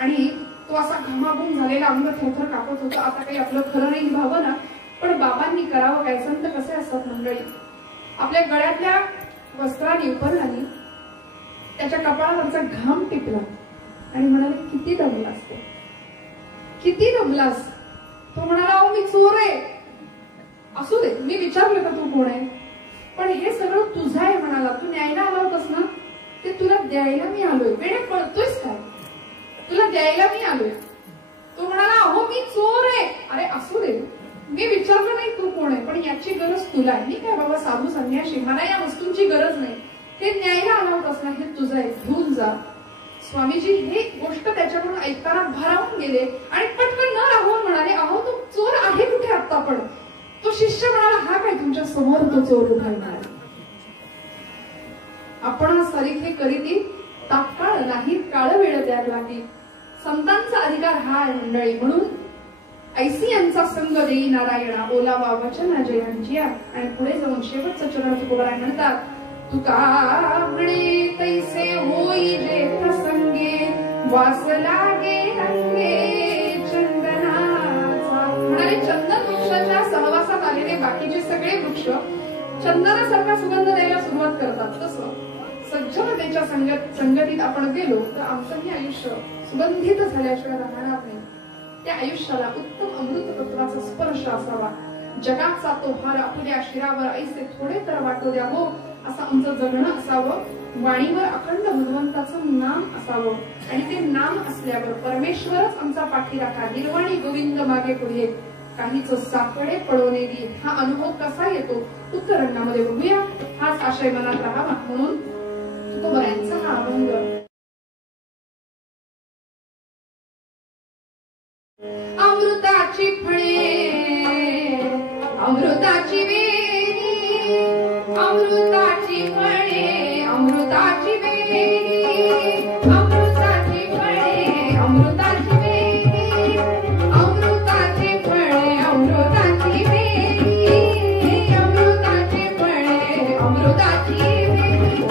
आणि तो असा घामाघूम झालेला, अंग थरथर कापत होता. आता काही आपलं खरं नाही भावं ना, पण बाबांनी करावं काय? संत कसे असतात मंडळी, आपल्या गळ्यातल्या वस्त्राने उपरणाने त्याच्या कपाळावरचा घाम टिपला आणि म्हणाले, किती दमलास ते, किती दमलास? तो म्हणाला, अहो मी चोर आहे. असू दे, मी विचारलं का तू कोण आहे? पण हे सगळं तुझं आहे म्हणाला, तू न्यायला आला होतास ना, ते तुला द्यायला मी आलोय. वेडे पळतोयस काय? तुला द्यायला मी आलोय. तो म्हणाला, अहो मी चोर आहे. अरे असू दे, मी विचारलं नाही तू कोण आहे, पण याची गरज तुला आहे. मी काय बाबा साधू संन्यासी, मला या वस्तूंची गरज नाही. ते न्यायला आला होतास ना, हे तुझं आहे, घेऊन जा. स्वामीजी हे गोष्ट त्याच्याकडून ऐकताना भारावून गेले आणि पटकन न राहून म्हणाले, अहो तो चोर आहे कुठे आत्ता? पण तो शिष्य म्हणाला, हा काय तुमच्या समोर तो चोर उभा आहे? आपण सरीखे करीती तात्काळ नाही, काळ वेळ त्याग लागी. संतांचा अधिकार हा आहे मंडळी. म्हणून ऐसी यांचा संग देई नारायणा, ओलावा वचना जयांची. आणि पुढे जाऊन शेवटचं चरण तुकोबाराय म्हणतात, तुका म्हणे तैसे होई जे प्रसंगे, वास लागे रंगे चंदनाचा. म्हणाले, चंदन वृक्षाच्या सहवासात आलेले बाकीचे सगळे वृक्ष चंदनासारखा सुगंध द्यायला सुरुवात करतात. तसं सज्जनतेच्या संगतीत आपण गेलो तर आमचंही आयुष्य सुगंधित झाल्याशिवाय राहणार नाही. त्या आयुष्याला उत्तम अमृत तत्वाचा स्पर्श असावा. जगाचा तो हार आपल्या शिरावर ऐसे थोडे तर वाटू द्यावो, असं आमचं जगणं असावं. वाणीवर अखंड भगवंताचं नाम असावं आणि ते नाम असल्यावर परमेश्वरच आमचा पाठीराखा. निर्वाणी गोविंद मागे पुढे, काहीच सापडे पळवलेली हा अनुभव कसा येतो उत्तरंगामध्ये बघूया. हाच आशय मनात राहावा म्हणून तुकोबरायांचा हा अभंग. अमृताची फळे अमृताची वेली अमृताची फळे अमृताची वेली अमृताची फळे अमृताची वेली अमृताची फळे अमृताची वेली अमृताची फळे अमृताची वेली.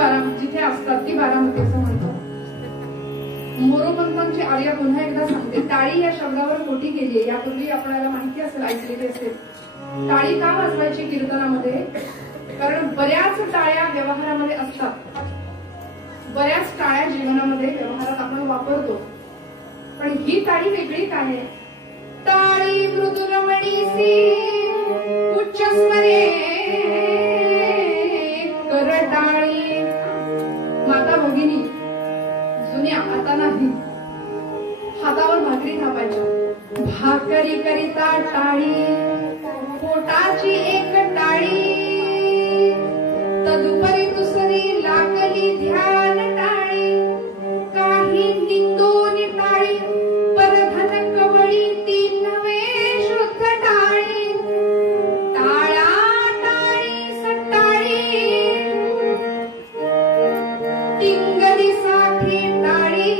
जिथे असतात ती बारामती असं म्हणतात. मोरोपंतांची आर्या पुन्हा एकदा सांगते. टाळी या शब्दावर कोठी गेली. यापूर्वी आपल्याला माहिती असेल, ऐकलेली असेल. टाळी का वाजवायची कीर्तनामध्ये? कारण बऱ्याच टाळ्या व्यवहारामध्ये असतात, बऱ्याच टाळ्या जीवनामध्ये व्यवहारात आपण वापरतो, पण ही टाळी वेगळी काय आहे? टाळी मृदुरमणीसी उच्च स्वरे कर टाळी. माता भगिनी जुन्या, आता नाही, हातावर भाकरी थापायच्या. भाकरी करिता टाळी, पोटाची एक टाळी, तदुपरी दुसरी लागली ध्यान टाळी. काही निंदोनी टाळी, परधन कवळी ती नव्हे शुद्ध टाळी. टाळा टाळी सटाळी, टिंगलीसाठी टाळी.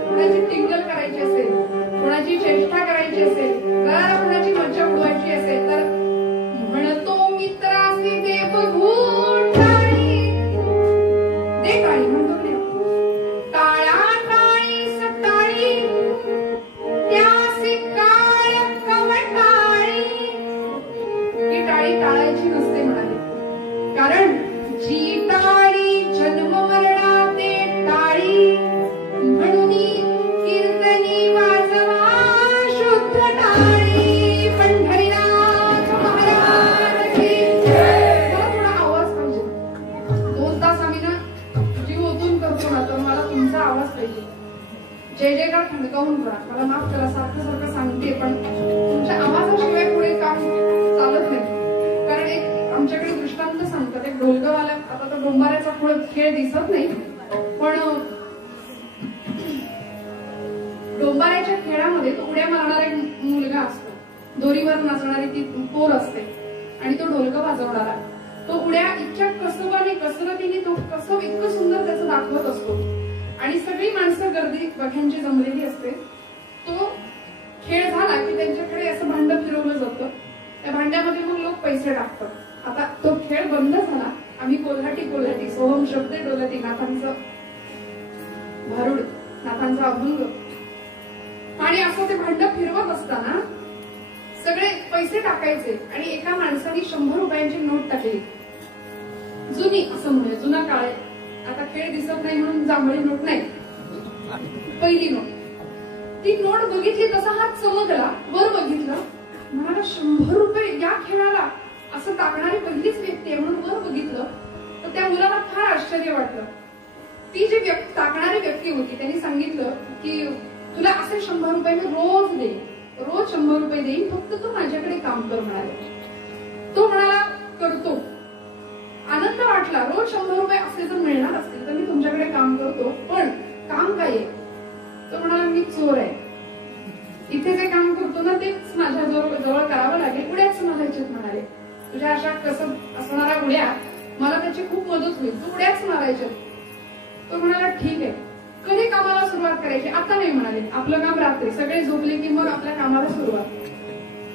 कोणाची टिंगल करायची असेल, कोणाची चेष्टा करायची असेल, जरा कोणाची मज्जा उडवायची असेल तर म्हणतो मित्रासी दे बघून टाळी. दे टाळी म्हणतो की टाळा टाळी सटाळी, त्यासी काळ कवटाळी. ही टाळी टाळायची नसते म्हणाले, कारण जी टाळी जन्म मरणाते टाळी, म्हणून कीर्तनी वाजवा शुद्ध टाळी. पंढरीनाथ महाराज की जय. मला थोडा आवाज पाहिजे. 2 तास आम्ही ना जीव ओतून करतो ना, तर मला तुमचा आवाज पाहिजे. जय जयकार खणकावून करा. मला माफ करा, सारखं सारखं सांगते, पण तुमच्या आवाजाशिवाय पुढे काम चालत नाही. कारण एक आमच्याकडे दृष्टांत सांगतात. एक ढोलकवाला, आता तो डोंबाऱ्याचा खेळ दिसत नाही, पण डोंबाऱ्याच्या खेळामध्ये तो उड्या मारणारा एक मुलगा असतो, दोरीवर नाचणारी ती पोर असते, आणि तो ढोलक वाजवणारा. तो उड्या इतक्या कसबाने कसरतीने तो कसब इतकं सुंदर त्याचं दाखवत असतो, आणि सगळी माणसं गर्दी बघ्यांची जमलेली असते. तो खेळ झाला की त्यांच्याकडे असं भांड फिरवलं जातं. त्या भांड्यामध्ये मग लोक पैसे टाकतात. आता तो खेळ बंद झाला. आम्ही कोल्हाटी सोहम शब्दे डोलती, नाथांचं भारुड, नाथांचा अभंग, आणि असं ते भांड फिरवत असताना सगळे पैसे टाकायचे, आणि एका माणसाने 100 रुपयांची नोट टाकली. जुनी असं म्हणूया, जुना काळ. आता खेळ दिसत नाही म्हणून जांभळी नोट नाही, पहिली नोट. ती नोट बघितली, तसा हात चमकला, वर बघितलं, म्हणाला 100 रुपये या खेळाला, असं टाकणारी पहिलीच व्यक्ती आहे. म्हणून वर बघितलं तर त्या मुलाला फार आश्चर्य वाटलं. ती जी टाकणारी व्यक्ती होती त्यांनी सांगितलं की तुला असे 100 रुपये मी रोज देईन, रोज 100 रुपये देईन, फक्त तू माझ्याकडे काम कर म्हणाले. तो म्हणाला करतो. आनंद वाटला. रोज 100 रुपये असे जर मिळणार असतील तर मी तुमच्याकडे काम करतो, पण काम काय आहे? तो म्हणाला मी चोर आहे, इथे जे काम करतो ना तेच माझ्या जवळ करावं लागेल, उड्याच मारायच्यात म्हणाले. तुझ्या अशा कसं असणाऱ्या उड्या मला त्याची खूप मदत होईल, तू उड्याच मारायच्यात. तो म्हणाला ठीक आहे. कधी कामाला सुरुवात करायची? आता नाही म्हणाले, आपलं काम रात्री, सगळे झोपले की मग आपल्या कामाला सुरुवात.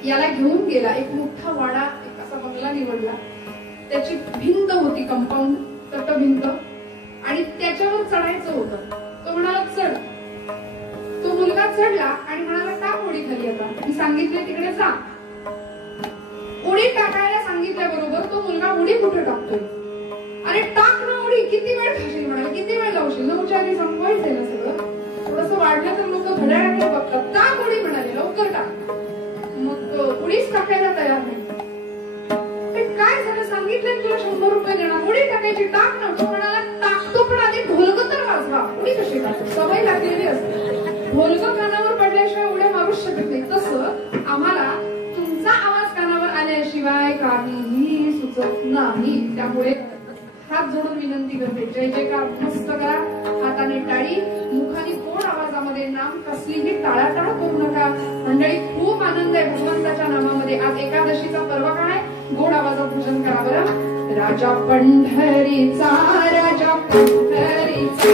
याला घेऊन गेला. एक मोठा वाडा, एक असा बंगला निवडला. त्याची भिंत होती, कंपाऊंड, तट भिंत, आणि त्याच्यावर चढायचं होतं. तो म्हणाला चढ. तो मुलगा चढला आणि म्हणाला टाक उडी खाली. आता मी सांगितले तिकडे जा. उडी टाकायला सांगितल्याबरोबर तो मुलगा उडी कुठे टाकतोय? अरे टाक ना उडी, किती वेळ खाशील म्हणाले, किती वेळ लावशील, 9च्या आधी संपवायचंय ना सगळं. थोडंसं वाढलं तर लोक घड्याळाकडे बघतात. टाक उडी म्हणाले, लवकर टाक. मग उडीच टाकायला तयार नाही. काय झालं? सांगितलं तुला 100 रुपये देणार, उडी टाकायची, टाक ना. तो म्हणाला टाकतो, पण आधी ढोलक तर वाजवा. उडी कशी टाकतो? सवय लागलेली असते. ढोलक कानावर पडल्याशिवाय उड्या मारूच शकत नाही. तसं आम्हाला तुमचा आवाज कानावर आल्याशिवाय काहीही सुचत नाही. त्यामुळे हात जोडून विनंती करते, जय जयकार मस्त करा. हाताने टाळी, मुखाने गोड आवाजामध्ये नाम, कसलीही टाळाटाळ करू नका. मंडळी खूप आनंद आहे भगवंताच्या नामामध्ये. आज एकादशीचा पर्व काय? गोड आवाजात भजन करा बरं. राजा पंढरीचा, राजा पंढरीचा,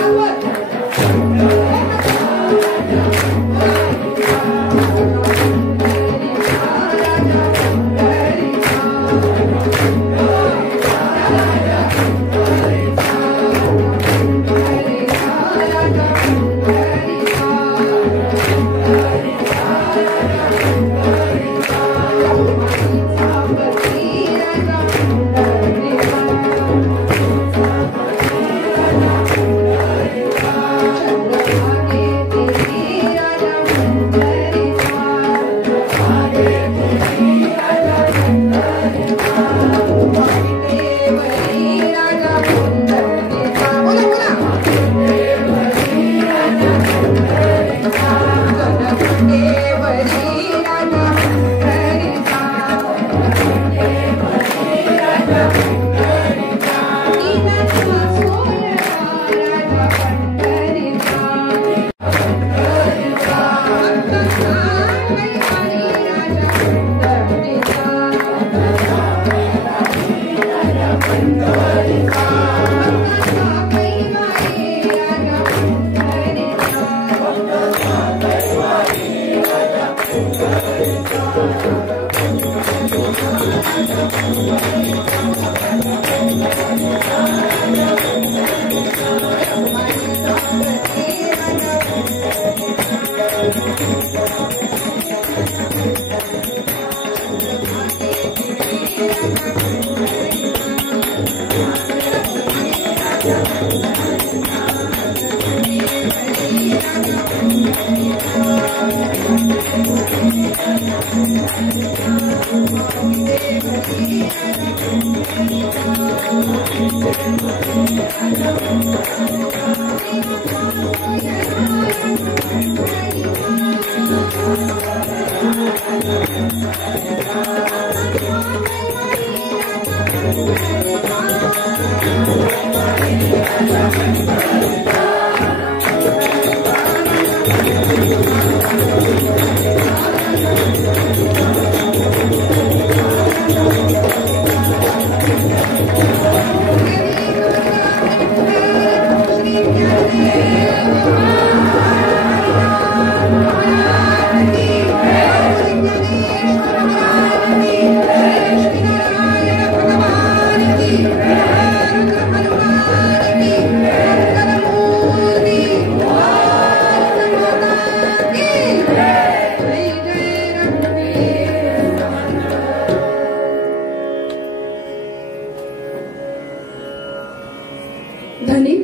धनी,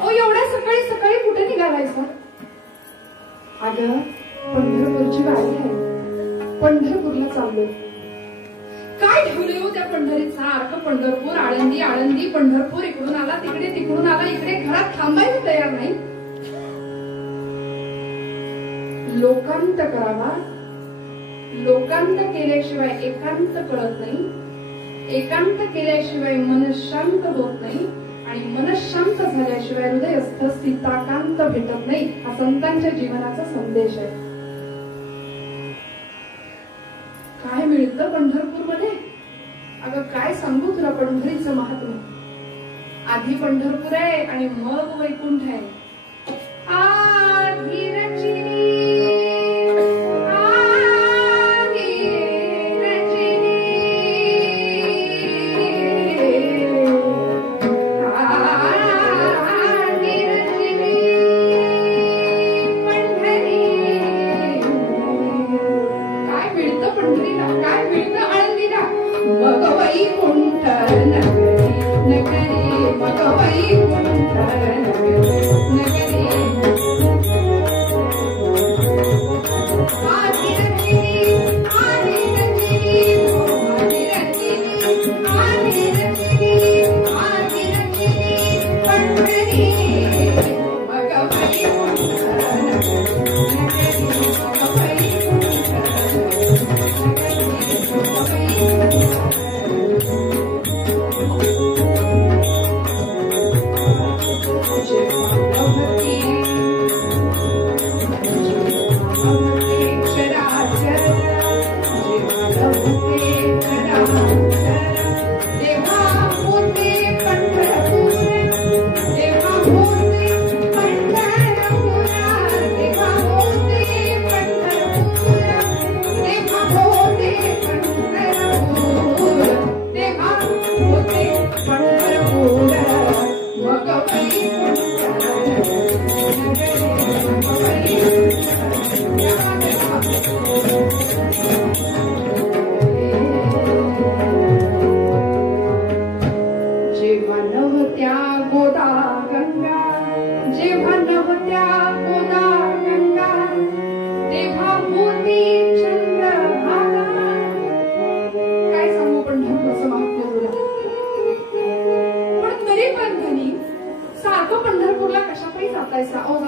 ओ एवढ्या सकाळी सकाळी कुठे निघालायचा? अगं, पंढरपूरची वारी आहे, पंढरपूरला चाललोय. काय ठेवले हो त्या पंढरीत? सारखं पंढरपूर, आळंदी, आळंदी, पंढरपूर. इकडून आला तिकडे, तिकडून आला इकडे. घरात थांबायला तयार नाही. लोकांत करावा, लोकांत केल्याशिवाय एकांत कळत नाही, एकांत केल्याशिवाय मन शांत होत नाही, आणि मन शांत झाल्याशिवाय हृदयस्थ सीताकांत भेटत नाही. हा संतांच्या जीवनाचा संदेश आहे. काय मिळतं पंढरपूरमध्ये? अगं काय सांगू तुला पंढरीचं महात्म्य. आधी पंढरपूर आहे आणि मग वैकुंठ आहे. आधी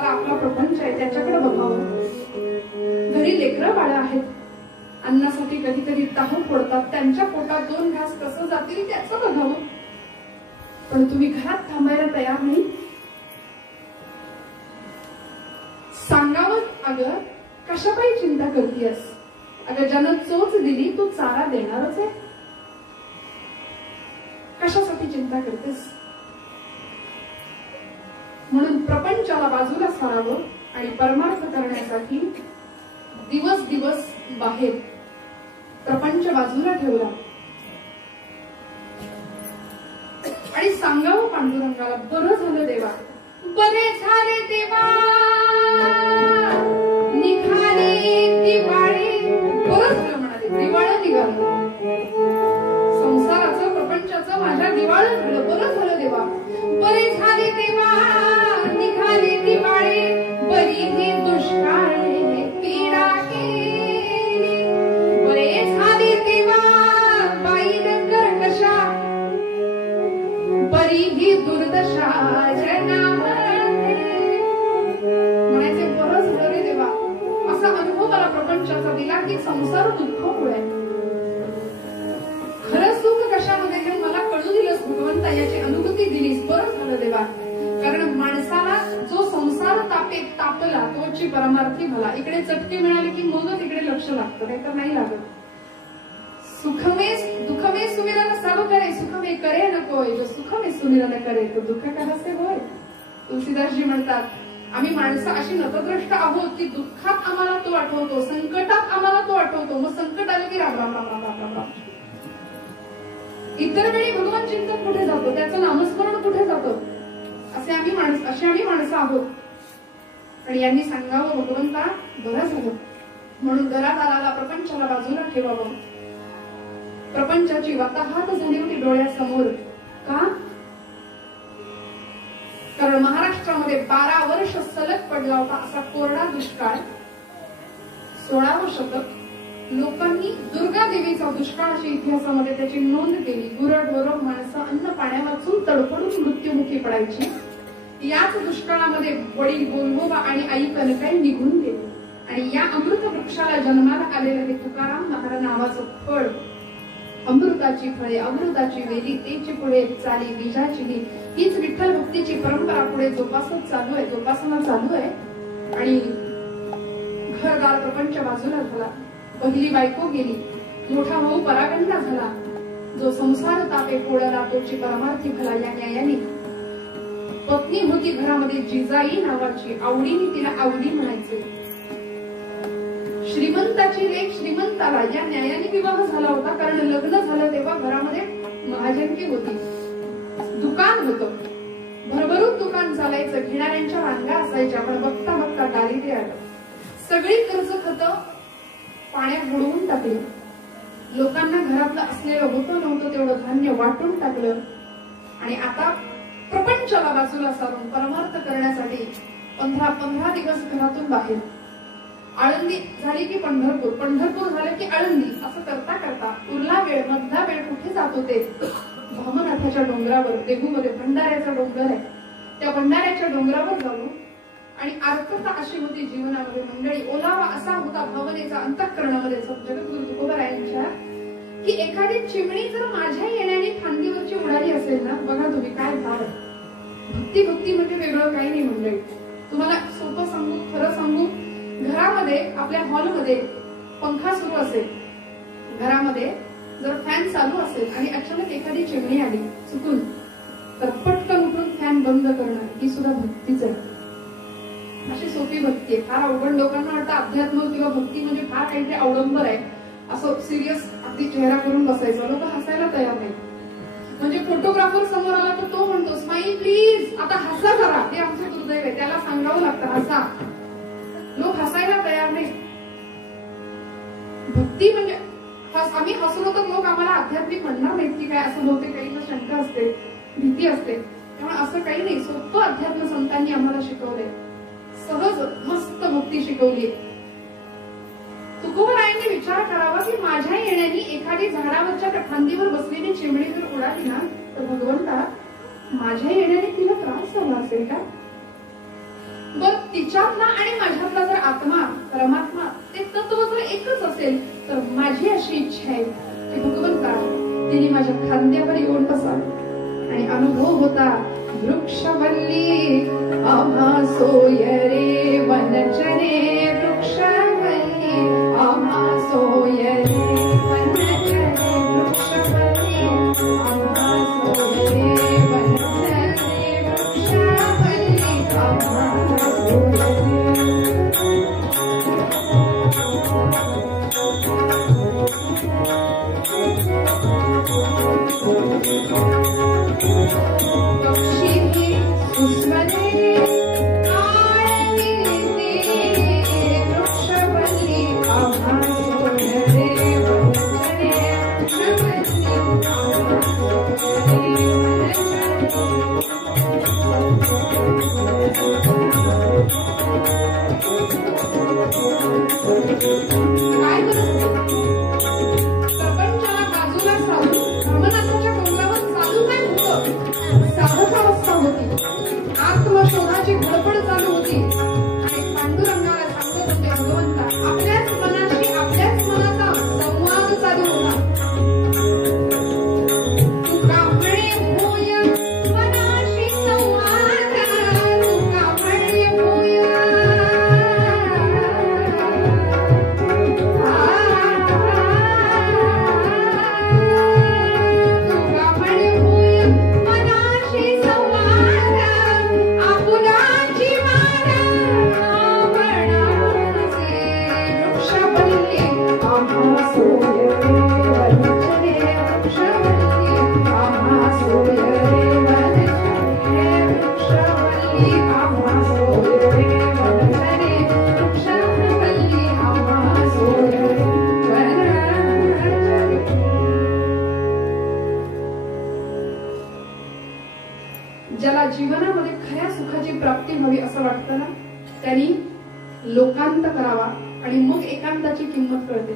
आपला प्रपंच आहे त्याच्याकडे बघावं. घरी लेकरं बाळं आहेत, अन्नासाठी कधीतरी ताहू पडतात, त्यांच्या पोटात 2 घास कसं जातील त्याचं बघावं. पण तुम्ही घरात थांबायला तयार नाही. सांगावं, अगं कशापायी चिंता करतीयस? अगं ज्यानं चोच दिली तू चारा देणारच आहे. कशासाठी चिंता करतेस? म्हणून प्रपंचाला बाजूला सारावं आणि परमार्थ करण्यासाठी दिवस दिवस बाहेर प्रपंच बाजूला ठेवला आणि सांगावं पांडुरंगाला, बरं झालं देवा, बरे झाले देवा, निघाले दिवाळी. बरं झालं म्हणाले, दिवाळं निघालं, संसाराचं प्रपंचाचं माझ्या दिवाळं झालं, बरं झालं. बरे झाले तेव्हा निघाले दिवाळे, बरी ही दुष्काळे पीडा केली. बरे झाले तेव्हा बाईन कर्कशा, बरी ही दुर्दशा जनामध्ये. म्हणायचे बरं झालं रे देवा, असा अनुभव मला प्रपंचाचा दिला की संसार दुःखमुळे. खरं सुख कशामध्ये हे मला कळू दिलंस भगवंता, याची अनुभूती दिलीस. बरं झालं देवा, कारण माणसाला जो संसार तापला तोची परमार्थी भला. इकडे चटके मिळाले की मगच इकडे लक्ष लागतं, नाहीतर नाही लागत. सुख में दुख में सुमिरन सब करे, सुख में करे न कोय, जो सुख में सुमिरन करे तो दुःख कहासे होय. तुलसीदासजी म्हणतात, आम्ही माणसं अशी नतद्रष्ट आहोत की दुःखात आम्हाला तो आठवतो, संकटात आम्हाला तो आठवतो, मग संकट आले की राम राम राम राम राम राम. इतर वेळी भगवान चिंतन कुठे जातो, त्याचं नामस्मरण कुठे जातं. अशी आम्ही माणसं आहोत. आणि यांनी सांगावं भगवंता बरं झालं, म्हणून घरादाराला प्रपंचाला बाजूला ठेवावं. प्रपंचाची वाताहात झाली होती डोळ्यासमोर. का? कारण महाराष्ट्रामध्ये 12 वर्ष सलग पडला होता असा कोरडा दुष्काळ. 16वं शतक लोकांनी दुर्गा देवीचा दुष्काळाच्या इतिहासामध्ये त्याची नोंद केली. गुरढोर माणसं अन्न पाण्या वाचून तडफडून मृत्युमुखी पडायची. याच दुष्काळामध्ये वडील गोलगोबा आणि आई कनकाई निघून गेले. आणि या अमृत वृक्षाला जन्माला आलेलं हे तुकाराम महाराज नावाचं फळ, अमृताची फळे, अमृताची वेली, तेची पुढे चाली बीजाची हीच विठ्ठल भक्तीची परंपरा पुढे जोपासना चालू आहे. आणि घरदार प्रपंच बाजूला झाला. पहिली बायको गेली, मोठा भाऊ परागंडा झाला. जो संसार तापे पोळला तोची परमार्थी भला. या न्यायाने पत्नी होती घरामध्ये जिजाई नावाची, आवडीने तिला आवडी म्हणायचे. श्रीमंताची लेक श्रीमंताला या न्यायाने विवाह झाला होता. कारण लग्न झालं तेव्हा घरामध्ये महाजनकी होती, दुकान होतं, भरभरून दुकान चालायचं, घेणाऱ्यांच्या रांगा असायच्या. पण बघता बघता दारिद्र्य आलं. सगळी कर्ज खतं पाण्यात बुडवून टाकली. लोकांना घरातलं असलेलं होतं नव्हतं तेवढं धान्य वाटून टाकलं. आणि आता प्रपंचाला बाजूला सारून परमार्थ करण्यासाठी 15 दिवस घरातून बाहेर. आळंदी झाली की पंढरपूर, पंढरपूर झालं की आळंदी, असं करता करता उरला वेळ, मधला वेळ कुठे जात होते? भामनाथाच्या डोंगरावर. देहूमध्ये भंडाऱ्याचा डोंगर आहे, त्या भंडाऱ्याच्या डोंगरावर जाऊ. आणि आर्तता अशी होती जीवनामध्ये मंडळी, ओलावा असा होता भावनेचा अंतःकरणामध्ये जगद्गुरु तुकोबारायांच्या, की एखादी चिमणी जर माझ्या येण्याने खांदीवरची उडाली असेल ना, बघा तुम्ही काय भार. भक्ती म्हणजे वेगळं काही नाही मंडळी. तुम्हाला सोपं सांगू, खरं सांगू, घरामध्ये आपल्या हॉलमध्ये पंखा सुरू असेल, घरामध्ये जर फॅन चालू असेल आणि अचानक एखादी चिमणी आली चुकून, तर पटकन उठून फॅन बंद करणं ही सुद्धा भक्तीच आहे. अशी सोपी भक्ती आहे. फार अवघड लोकांना वाटतं अध्यात्म किंवा भक्ती म्हणजे फार काहीतरी अवडंबर आहे, असं सिरियस अगदी चेहरा करून बसायचं. लोक हसायला तयार नाही. म्हणजे फोटोग्राफर समोर आला तर तो म्हणतो स्माईल प्लीज, आता हसा जरा. ते आमचं दुर्दैव आहे, त्याला सांगावं लागतं हसा. लोक हसायला तयार नाही. भक्ती म्हणजे आम्ही हसलो तर लोक आम्हाला आध्यात्मिक म्हणणार नाहीत की काय, असं बहुतेक काहींना शंका असते, भीती असते. त्यामुळे असं काही नाही, सोपं अध्यात्म संतांनी आम्हाला शिकवलंय. सहज मस्त भक्ती शिकवली. तुकोबारायांनी विचार करावा की माझ्या येण्याने एखादी झाडावरच्या खांदीवर बसलेली चिमणी जर उडाली ना, तर भगवंता माझ्या येण्याने तिला त्रास झाला असेल का? बर तिच्यातला आणि माझ्यातला जर आत्मा परमात्मा ते तत्व जर एकच असेल, तर माझी अशी इच्छा आहे की भगवंता तिने माझ्या खांद्यावर येऊन बसावं. आणि अनुभव होता वृक्षवल्ली आम्हा सोय रे वनचरे, वृक्षवल्ली आम्हा सोय रे वनचरे, वृक्षवल्ली आम्हा सोय रे वनचरे, वृक्षवल्ली आम्हा सोय ज्याला जीवनामध्ये खऱ्या सुखाची प्राप्ती व्हावी असं वाटतं ना, त्यांनी लोकांत करावा आणि मग एकांताची किंमत कळते.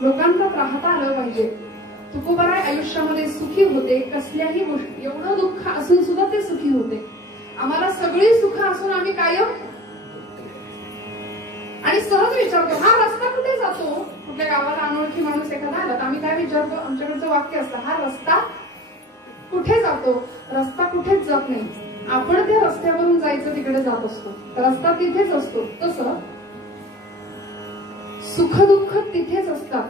लोकांतात राहता आलं पाहिजे. तुकोबाराय आयुष्यामध्ये सुखी होते. कसल्याही गोष्टी, एवढं दुःख असून सुद्धा ते सुखी होते. आम्हाला सगळी सुख असून आम्ही कायम आणि सहज विचारतो, हा रस्ता कुठे जातो? कुठल्या गावाला अनोळखी माणूस एखादा आला तर आम्ही काय विचारतो? आमच्याकडचं वाक्य असतं, हा रस्ता कुठे जातो? रस्ता कुठेच जात नाही. आपण त्या रस्त्यावरून जायचं तिकडे जात असतो. रस्ता तिथेच असतो. तसं सुखदुःख तिथेच असतात.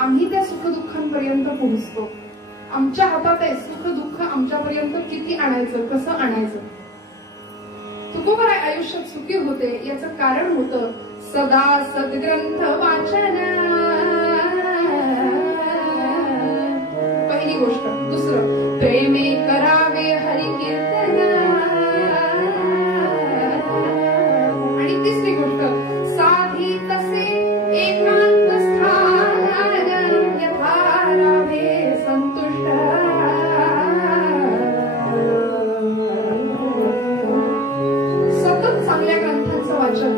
आम्ही त्या सुखदुःखांपर्यंत पोहोचतो. आमच्या हातात आहे सुख दुःख आमच्यापर्यंत किती आणायचं, कसं आणायचं. तुकोबाराय आयुष्यात सुखी होते याचं कारण होतं सदा सद्ग्रंथ वाचन. पहिली गोष्ट. दुसरं, प्रेमे करावे हरि कीर्तन. आणि तिसरी गोष्ट, साधी तसे एकांत स्थान यथा रावे संतुष्ट. सतत चांगल्या ग्रंथांचं वाचन.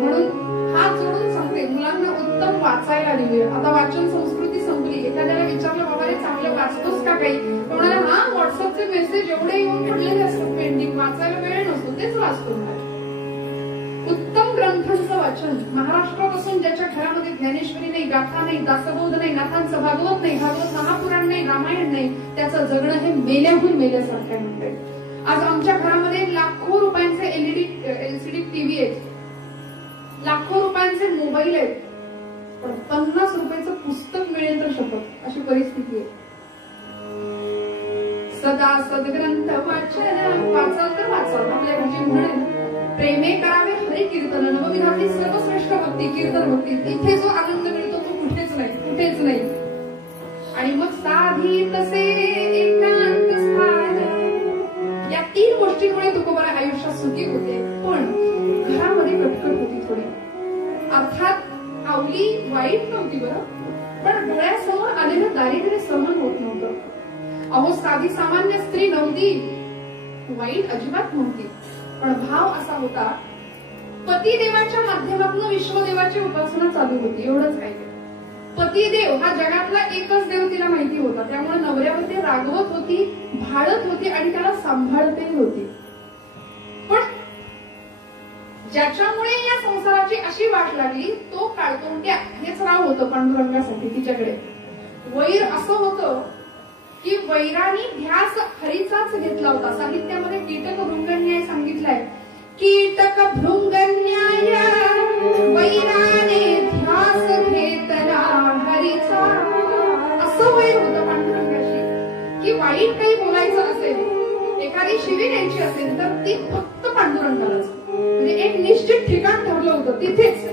म्हणून हात जोडून सांगते, मुलांना उत्तम वाचायला दिले. आता वाचन संस्कृती संपली. एखाद्याला विचारलं, बाबा रे चांगलं वाचतोस का काही? म्हणाला, हा व्हॉट्सअपचे मेसेज एवढे येऊन पडलेले असतात पेंडिंग, वाचायला वेळ नसतो, तेच वाचतो. उत्तम ग्रंथांचं वाचन. महाराष्ट्रापासून ज्याच्या घरामध्ये ज्ञानेश्वरी नाही, गाथा नाही, दासबोध नाही, नाथांचं भागवत नाही, भागवत महापुराण नाही, रामायण नाही, त्याचं जगणं हे मेल्याहून मेल्यासारखं म्हणते. आज आमच्या घरामध्ये लाखो रुपयांचे एलसीडी टीव्ही आहेत, लाखो रुपयांचे मोबाईल आहेत, पण 50 रुपयाचं पुस्तक मिळेल तर शपथ, अशी परिस्थिती आहे. सदा सद्ग्रंथ वाचन. वाचाल तर वाचाल. आपल्या घरची म्हणेल, प्रेमे करावे हरी कीर्तन. नवविधातली सर्वश्रेष्ठ भक्ती कीर्तन भक्ती. इथे जो आनंद मिळतो तो कुठेच नाही, कुठेच नाही. आणि मग साधी तसे एकांत स्थान. या 3 गोष्टींमुळे तुकोबाराय आयुष्यात सुखी होते. पण घरामध्ये कटकट होती थोडी. अर्थात आवली वाईट नव्हती बरं, पण डोळ्यासमोर आलेलं दारिद्र्य सहन होत नव्हतं. अहो, साधी सामान्य स्त्री नव्हती, वाईट अजिबात नव्हती, पण भाव असा होता, पतिदेवाच्या माध्यमातून विश्वदेवाची उपासना चालू होती. एवढंच काय. पतिदेव हा जगातला एकच देव तिला माहिती होता. त्यामुळे नवऱ्यावर ते रागवत होती, भाळत होती आणि त्याला सांभाळतही होती. पण ज्याच्यामुळे या संसाराची अशी वाट लागली तो काळतोंड्या हेच नाव होतं पांडुरंगासाठी तिच्याकडे. वैर असं होतं की वैरानी ध्यास हरीचाच घेतला होता. साहित्यामध्ये कीटक भृंगन्याय सांगितलाय. कीटक भृंगन्याय वैराने ध्यास घेतला हरीचा. असं वैर होतं पांडुरंगाशी की वाईट काही बोलायचं असेल, एखादी शिवी द्यायची असेल तर ती फक्त पांडुरंगालाच. म्हणजे एक निश्चित ठिकाण ठरलं होतं तिथेच.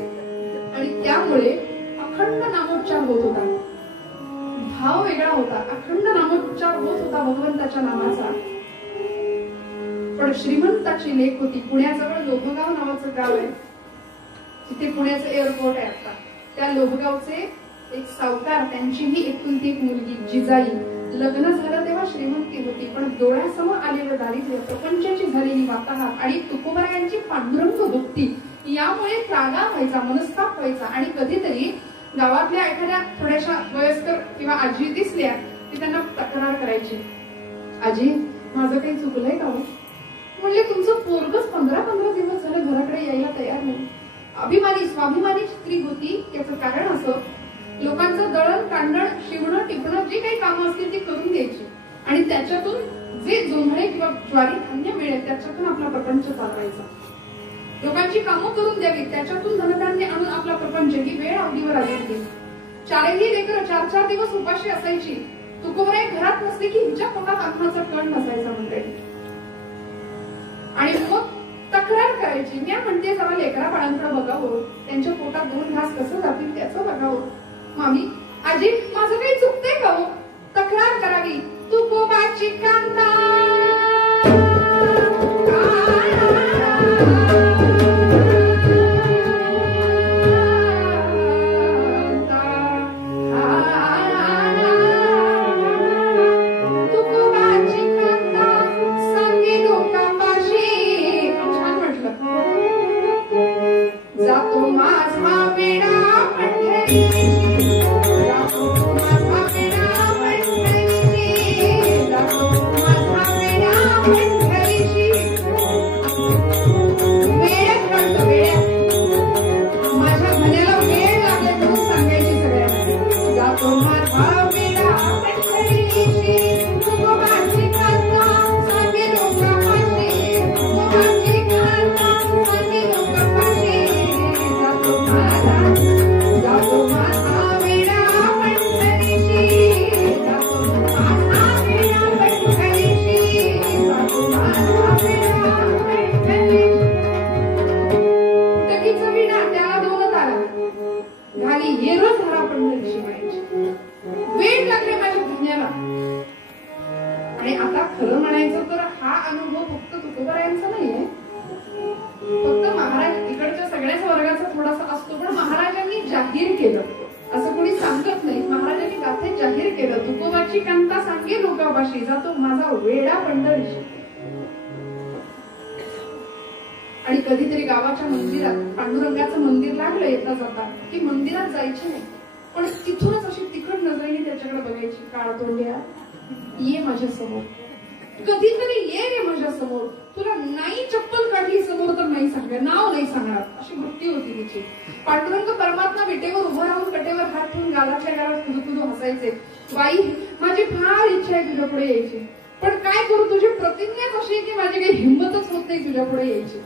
आणि त्यामुळे अखंड नामोच्चार होत होता. भाव वेगळा होता, अखंड नामोच्चार होत होता भगवंताच्या नामाचा. पण श्रीमंताची लेक होती. पुण्याजवळ लोहगाव नावाचं गाव आहे, तिथे पुण्याचं एअरपोर्ट आहे आता. त्या लोहगावचे एक सावकार, त्यांचीही एकुलती एक मुलगी जिजाई. लग्न झालं तेव्हा श्रीमंती होती, पण डोळ्यासमोर आलेलं दारिद्र्य, प्रपंचाची झालेली वाताहत आणि तुकोबारायांची पांडुरंग भक्ती यामुळे त्रागा व्हायचा, मनस्ताप व्हायचा. आणि कधीतरी गावातल्या एखाद्या थोड्याशा वयस्कर किंवा आजी दिसल्या की त्यांना तक्रार करायची, आजी माझं काही चुकलंय का हो? म्हणले, तुमचं पोरगच 15-15 दिवस झाले घराकडे यायला तयार नाही. अभिमानी स्वाभिमानी स्त्री होती. त्याचं कारण असं, लोकांचं दळण कांडण शिवणं टिपणं जे काही कामं असतील ती करून द्यायची आणि त्याच्यातून जे जोंधळे किंवा ज्वारी धान्य मिळेल त्याच्यातून आपला प्रपंच चालवायचा. लोकांची कामं करून द्यावी, त्याच्यातून धनधान्य आणून आपला प्रपंच. ही वेळ अवधीवर आली होती. 4ही लेकरं 4-4 दिवस उपाशी असायची. तुकोबाराय घरात नसली की हिच्या पोटात अन्नाचा कण नसायचा म्हणते. आणि मग तक्रार करायची. मी म्हणते, जरा लेकरा बाळांकडे बघावं, त्यांच्या पोटात 2 घास कसं जातील त्याचं बघावं. मामी, आजी माझं काही चुकतंय का हो? तक्रार करावी. तुकोबाची कांता आणि कधीतरी गावाच्या मंदिरात पांडुरंगाचं मंदिर लागलं येता जाता की मंदिरात जायचे नाही, पण तिथूनच अशी तिखट नजरेने त्याच्याकडे बघायची. काळ तोंड्या ये माझ्या समोर, कधीतरी ये रे माझ्या समोर, तुला नाही चप्पल काढली समोर तर नाही सांगणार, नाव नाही सांगणार, अशी वृत्ती होती तिची. पांडुरंग परमात्मा विटेवर उभं राहून कटेवर हात ठेवून गालातल्या गालात कुदू हसायचे. बाई माझी फार इच्छा आहे तुझ्या पुढे यायची, पण काय करू, तुझी प्रतिज्ञाच अशी की माझी काही हिंमतच होत नाही तुझ्या पुढे यायची.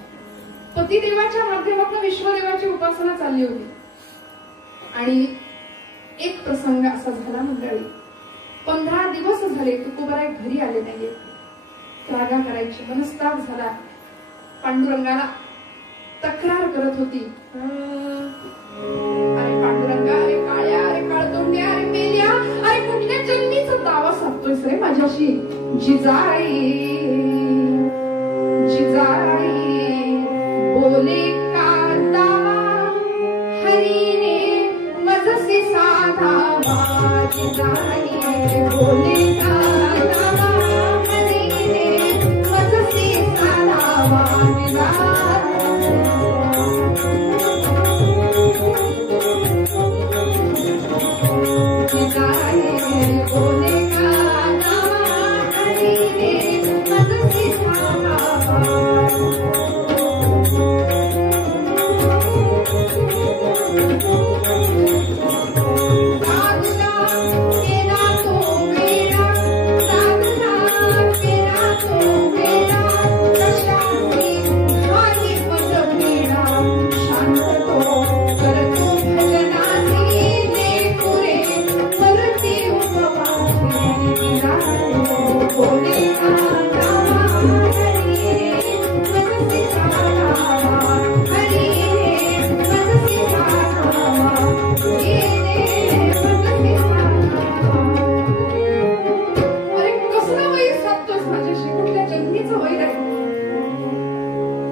पतिदेवाच्या माध्यमातून विश्वदेवाची उपासना चालली होती. आणि एक प्रसंग असा झाला मंडळी, 15 दिवस झाले तुकोबाराय घरी आले नाहीये. रागा करायची, मनस्ताप झाला. पांडुरंगाला तक्रार करत होती, अरे पांडुरंगा, अरे काळ्या, अरे काळतोंड्या, अरे मेल्या, अरे कुठल्या जन्मीचा दावा साधतोयस रे माझ्याशी. जिजाई जिजाई बोले कांदा हरीने मजसी साधावा. जिजाई बोले कांदा हरीने मजसी साधावा. जिजाई बोले कांदा हरीने मजसी साधावा.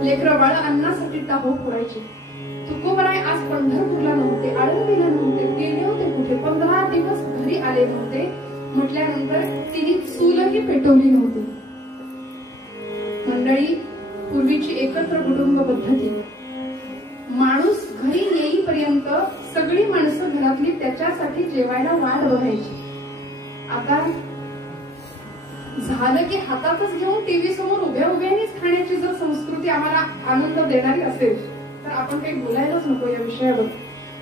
लेकरं बाळ अन्नासाठी टाहो पुरायचे. तुकोबाराय आज पंढरपूरला नव्हते, आळंदीला नव्हते, गेले होते कुठे, 15 दिवस घरी आले नव्हते. म्हटल्यानंतर तिने चूलही पेटवली नव्हती. मंडळी, पूर्वीची एकत्र कुटुंब पद्धती, माणूस घरी येईपर्यंत सगळी माणसं घरातली त्याच्यासाठी जेवायला वाट बघायची. आता झालं की हातातच घेऊन टीव्ही समोर उभ्या उभ्यानेच खाण्याची जर संस्कृती आम्हाला आनंद देणारी असेल तर आपण काही बोलायलाच नको या विषयावर.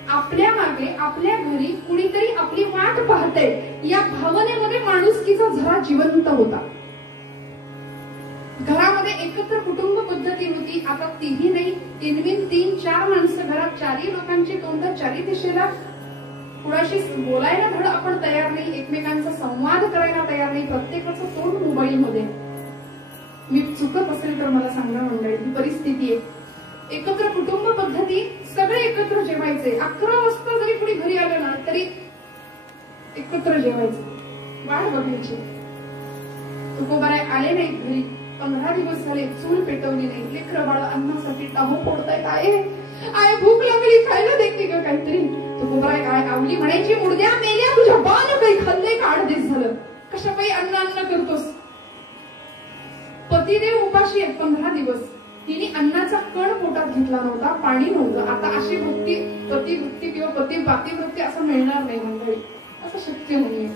आपल्या मागे आपल्या घरी कुणीतरी आपली वाट पाहतंय या भावनेमध्ये माणुसकीचा झरा जिवंत होता. घरामध्ये एकत्र कुटुंब पद्धती होती. आता तीही नाही, 3-4 माणसं घरात, 4 लोकांची तोंड 4 दिशेला, कुणाशी बोलायला धड आपण तयार नाही, एकमेकांचा संवाद करायला तयार नाही, प्रत्येकाचं तोंड मोबाईल मध्ये. मी चुकत असेल तर मला सांगा मंडळी, ही परिस्थिती आहे. एकत्र कुटुंब पद्धती, सगळे एकत्र जेवायचे. 11 वाजता जरी कुणी घरी आलं ना तरी एकत्र जेवायचे, वाट बघायची. तुकोबाराय आले नाही घरी, 15 दिवस झाले, चूल पेटवली नाही. लेकरं बाळ अन्नासाठी टाहो फोडतायत. आय भूक लागली, खायला देते का काहीतरी. तुकोबाराय काय आवली म्हणायची, मुडद्या मेल्या, तुझ्या बाळानं काही खाल्लंय का? 8 दिवस झालं, कशा काही अन्न करतोस. पतिदेव उपाशी आहेत 15 दिवस. तिने अन्नाचा कण पोटात घेतला नव्हता, पाणी नव्हतं. आता अशी भक्ती, पतिवृत्ती किंवा पातिवृत्ती असं मिळणार नाही मंडळी, असं शक्य नाहीये.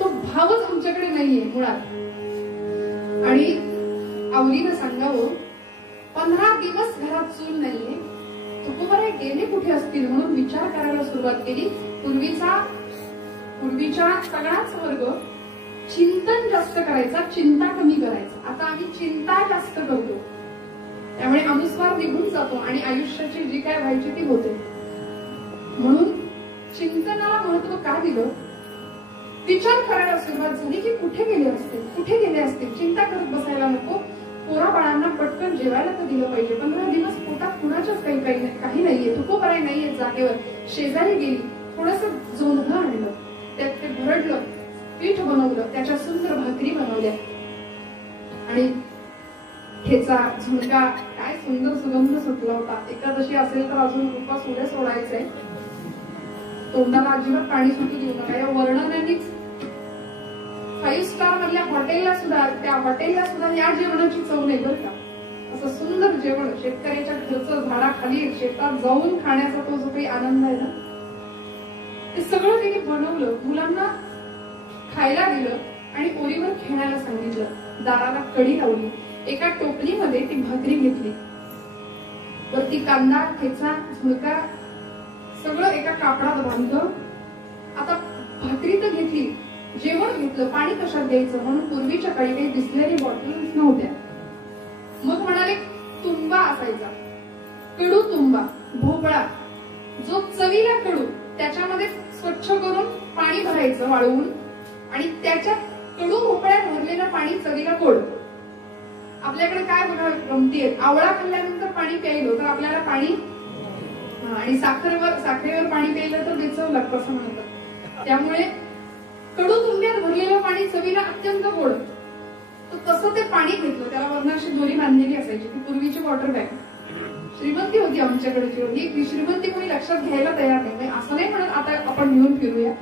तो भावच आमच्याकडे नाहीये मुळात. आणि आवलीनं सांगावं, 15 दिवस घरात चूल नाहीये, तुकोबाराय गेले कुठे असतील म्हणून विचार करायला सुरुवात केली. पूर्वीच्या सगळाच वर्ग चिंतन जास्त करायचा, चिंता कमी करायचा. आता आम्ही चिंता जास्त करतो, त्यामुळे अनुस्वार निघून जातो आणि आयुष्याची जी काय व्हायची ती होते. म्हणून चिंतनाला महत्व का दिलं? विचार करायला सुरुवात झाली की कुठे गेले असतील, चिंता करत बसायला नको. पोरा बाळांना पटकन जेवायला तर दिलं पाहिजे. 15 दिवस पोटात कुणाच्याच काही नाहीये, तुकोबाराय नाहीये जागेवर. शेजारी गेली, थोडस जोंधळं आणलं, त्यात ते भरडलं, पीठ बनवलं, त्याच्या सुंदर भाकरी बनवल्या आणि ठेचा, झुणका, काय सुंदर सुगंध सुटला होता. एकादशी असेल तर अजून उपास उद्या सोडायचंय. तोंडाला अजिबात पाणी सुटू देऊ नका. या वर्णनानेच 5 स्टार मधल्या हॉटेलला सुद्धा या जेवणाची चव नाही बरं का. असं सुंदर जेवण, शेतकऱ्याच्या घरचं, झाडाखाली शेतात जाऊन खाण्याचा तो जो काही आनंद आहे ना, ते सगळं तिने बनवलं, मुलांना खायला दिलं आणि ओरीवर खेळायला सांगितलं. दाराला कडी लावली, एका टोपलीमध्ये ती भाकरी घेतली, वरती कांदा, ठेचा, झुणका सगळं एका कापडात बांधलं. आता भाकरी तर घेतली, जेवण घेतलं, पाणी कशात द्यायचं म्हणून पूर्वीच्या काळी काही बिसलेरी बॉटल्स नव्हत्या. मग म्हणाले तुंबा असायचा, कडू तुंबा, भोपळा, जो चवीला कडू, त्याच्यामध्ये स्वच्छ करून पाणी भरायचं वाळवून आणि त्याच्यात कडू भोपळ्यात भरलेलं पाणी चवीला गोड. आपल्याकडे काय बघा गमती आहेत, आवळा खाल्ल्यानंतर पाणी प्यायलो तर आपल्याला पाणी, आणि साखरेवर पाणी प्यायलं तर बेचव लागतं असं म्हणतात. त्यामुळे कडू तुंब्यात भरलेलं पाणी चवीला अत्यंत गोड. तर तसं ते पाणी घेतलं, त्याला वरनं अशी दोरी बांधलेली असायची, ती पूर्वीची वॉटर बॅग. श्रीमंती होती आमच्याकडची. ही श्रीमंती कोणी लक्षात घ्यायला तयार नाही. असं नाही म्हणत आता आपण घेऊन फिरूया,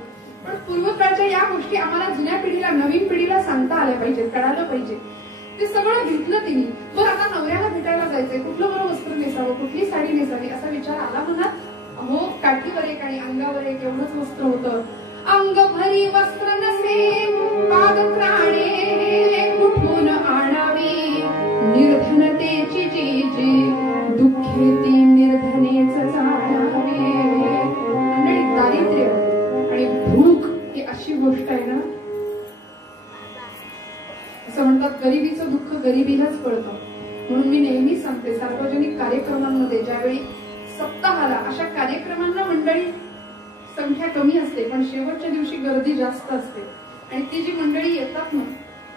पण पूर्वकाळच्या या गोष्टी आम्हाला जुन्या पिढीला, नवीन पिढीला सांगता आल्या पाहिजेत, कळालं पाहिजे. ते सगळं घेतलं तिने. बरं आता नवऱ्याला भेटायला जायचंय, कुठलं बरं वस्त्र नेसावं, कुठली साडी नेसावी असा विचार आला मनात. अहो काठीवर एक आणि अंगावर एक एवढंच वस्त्र होतं. अंग भरी वस्त्र नसे, पाद त्राणे कुठून आणावी, निर्धनतेची जी दुःखे ती निर्धनेच जाणावी. आणि दारिद्र्य आणि भूक ही अशी गोष्ट आहे ना, असं म्हणतात गरिबीचं दुःख गरिबीलाच कळतं. म्हणून मी नेहमी सांगते, सार्वजनिक कार्यक्रमांमध्ये ज्यावेळी सप्ताहाला अशा कार्यक्रमांना मंडळी संख्या कमी असते, पण शेवटच्या दिवशी गर्दी जास्त असते. आणि ती जी मंडळी येतात ना,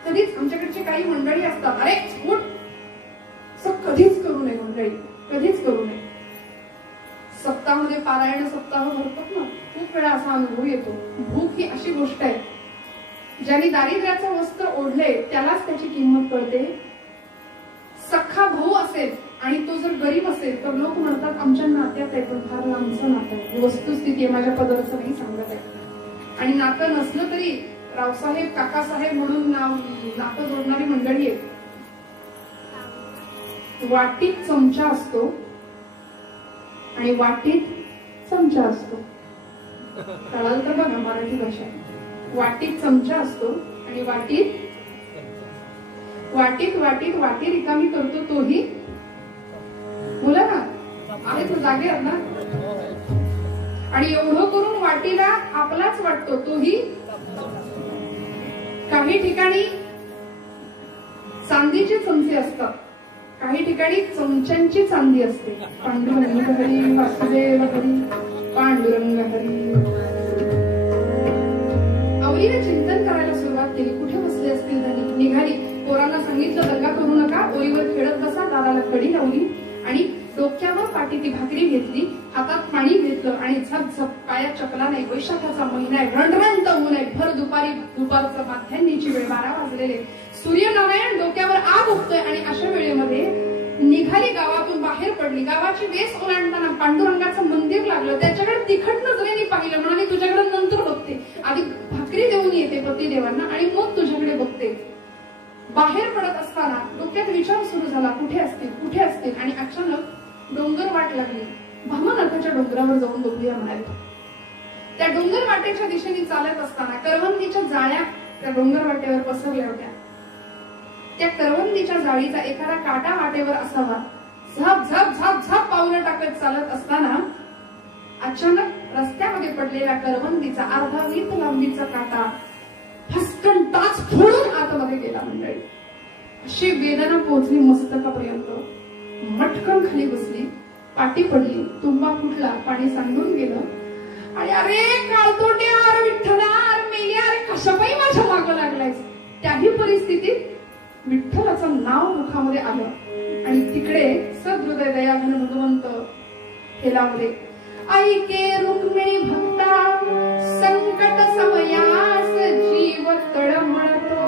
कधीच आमच्याकडची काही मंडळी असतात, अरे उठ, कधीच करू नये मंडळी, कधीच करू नये. सप्ताहामध्ये पारायण सप्ताह भरतात ना, खूप वेळा असा अनुभव येतो. भूक ही अशी गोष्ट आहे, ज्याने दारिद्र्याचं वस्त्र ओढले त्यालाच त्याची किंमत कळते. सख्खा भाऊ असेल आणि तो जर गरीब असेल तर लोक म्हणतात आमच्या नात्यात आहे, पण फार लांबचं नातं आहे. वस्तुस्थिती आहे, माझ्या पदरचं नाही सांगत आहे. आणि नातं नसलं तरी रावसाहेब, काकासाहेब म्हणून नातं जोडणारी मंडळी आहे. वाटीत चमचा असतो आणि वाटीत चमचा असतो. कळालं तर बघा मराठी भाषा. वाटीत चमचा असतो आणि वाटीत वाटी रिकामी करतो तोही. बोला ना, आहे तो जागेवर ना. आणि एवढं करून वाटीला आपलाच वाटतो तोही. काही ठिकाणी चांदीचे चमचे असतात, काही ठिकाणी चमच्यांची चांदी असते. पांडुरंग हरी, वासुदेव हरी, पांडुरंग हरी. आवलीने चिंतन करायला सुरुवात केली. कुठे बसले असतील त्यांनी. निघाली, पोरांना सांगितलं दंगा करू नका, ओळीवर खेळत बसा. दादाला कडी लावली आणि डोक्यावर पाठी ती भाकरी घेतली, हातात पाणी घेतलं आणि झपझप, पायात चपला नाही. वैशाखाचा महिना आहे, रणरणत ऊन आहे, भर दुपारचं माध्यान्हीची वेळ, 12 वाजलेले. सूर्यनारायण डोक्यावर आग उठतोय आणि अशा वेळेमध्ये निघाली, गावातून बाहेर पडली. गावाची वेस ओलांडताना पांडुरंगाचं मंदिर लागलं. त्याच्याकडे तिखट नजरेने पाहिलं, म्हणाली तुझ्याकडे नंतर बघते, आधी भाकरी देऊन येते पतिदेवांना आणि मग तुझ्याकडे बघते. बाहेर पडत असताना डोक्यात विचार सुरू झाला, कुठे असतील कुठे असतील. आणि अचानक डोंगर वाट लागली. भामनाथाच्या डोंगरावर जाऊन बघूया म्हणाले. त्या डोंगर वाटेच्या दिशेने चालत असताना करवंदीच्या जाळ्या त्या डोंगर वाटेवर पसरल्या होत्या. त्या करवंदीच्या जाळीचा एखादा काटा वाटेवर असावा. झप झप झप झप पावलं टाकत चालत असताना अचानक रस्त्यामध्ये पडलेल्या करवंदीचा अर्धा वीट लांबीचा काटा फस्कन टाच फोडून आतमध्ये गेला. मंडळी, अशी वेदना पोहोचली मस्तकापर्यंत. मटकन खाली बसली, पाठी पडली, तुंबा फुटला, पाणी सांडून गेलं. आणि अरे काळतोंड्या, अरे विठ्ठला, अरे मेल्या, अरे कशापायी माझ्या मागं लागलायस. त्याही परिस्थितीत विठ्ठलाचं नाव मुखामध्ये आलं आणि तिकडे सदहृदय दयाघन भगवंत हेलावले. ऐके रुक्मिणी भक्ता संकट समयास जीव तळमळतो.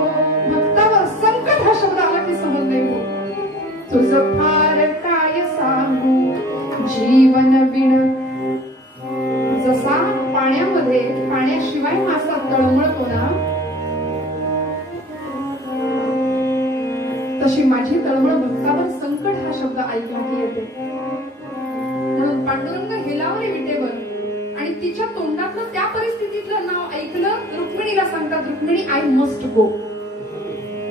भक्तावर संकट हा शब्द आला की समजले हो, तुझं फार काय सांगू जीवन विण. जसा पाण्यामध्ये पाण्याशिवाय मासा तळमळतो ना, तशी माझी तळमळ भक्तावर संकट हा शब्द ऐकला की येते. म्हणून पांडुरंग हेलावले विटेवर आणि तिच्या तोंडातलं त्या परिस्थितीतलं नाव ऐकलं. रुक्मिणीला सांगतात, रुक्मिणी आय मस्ट गो,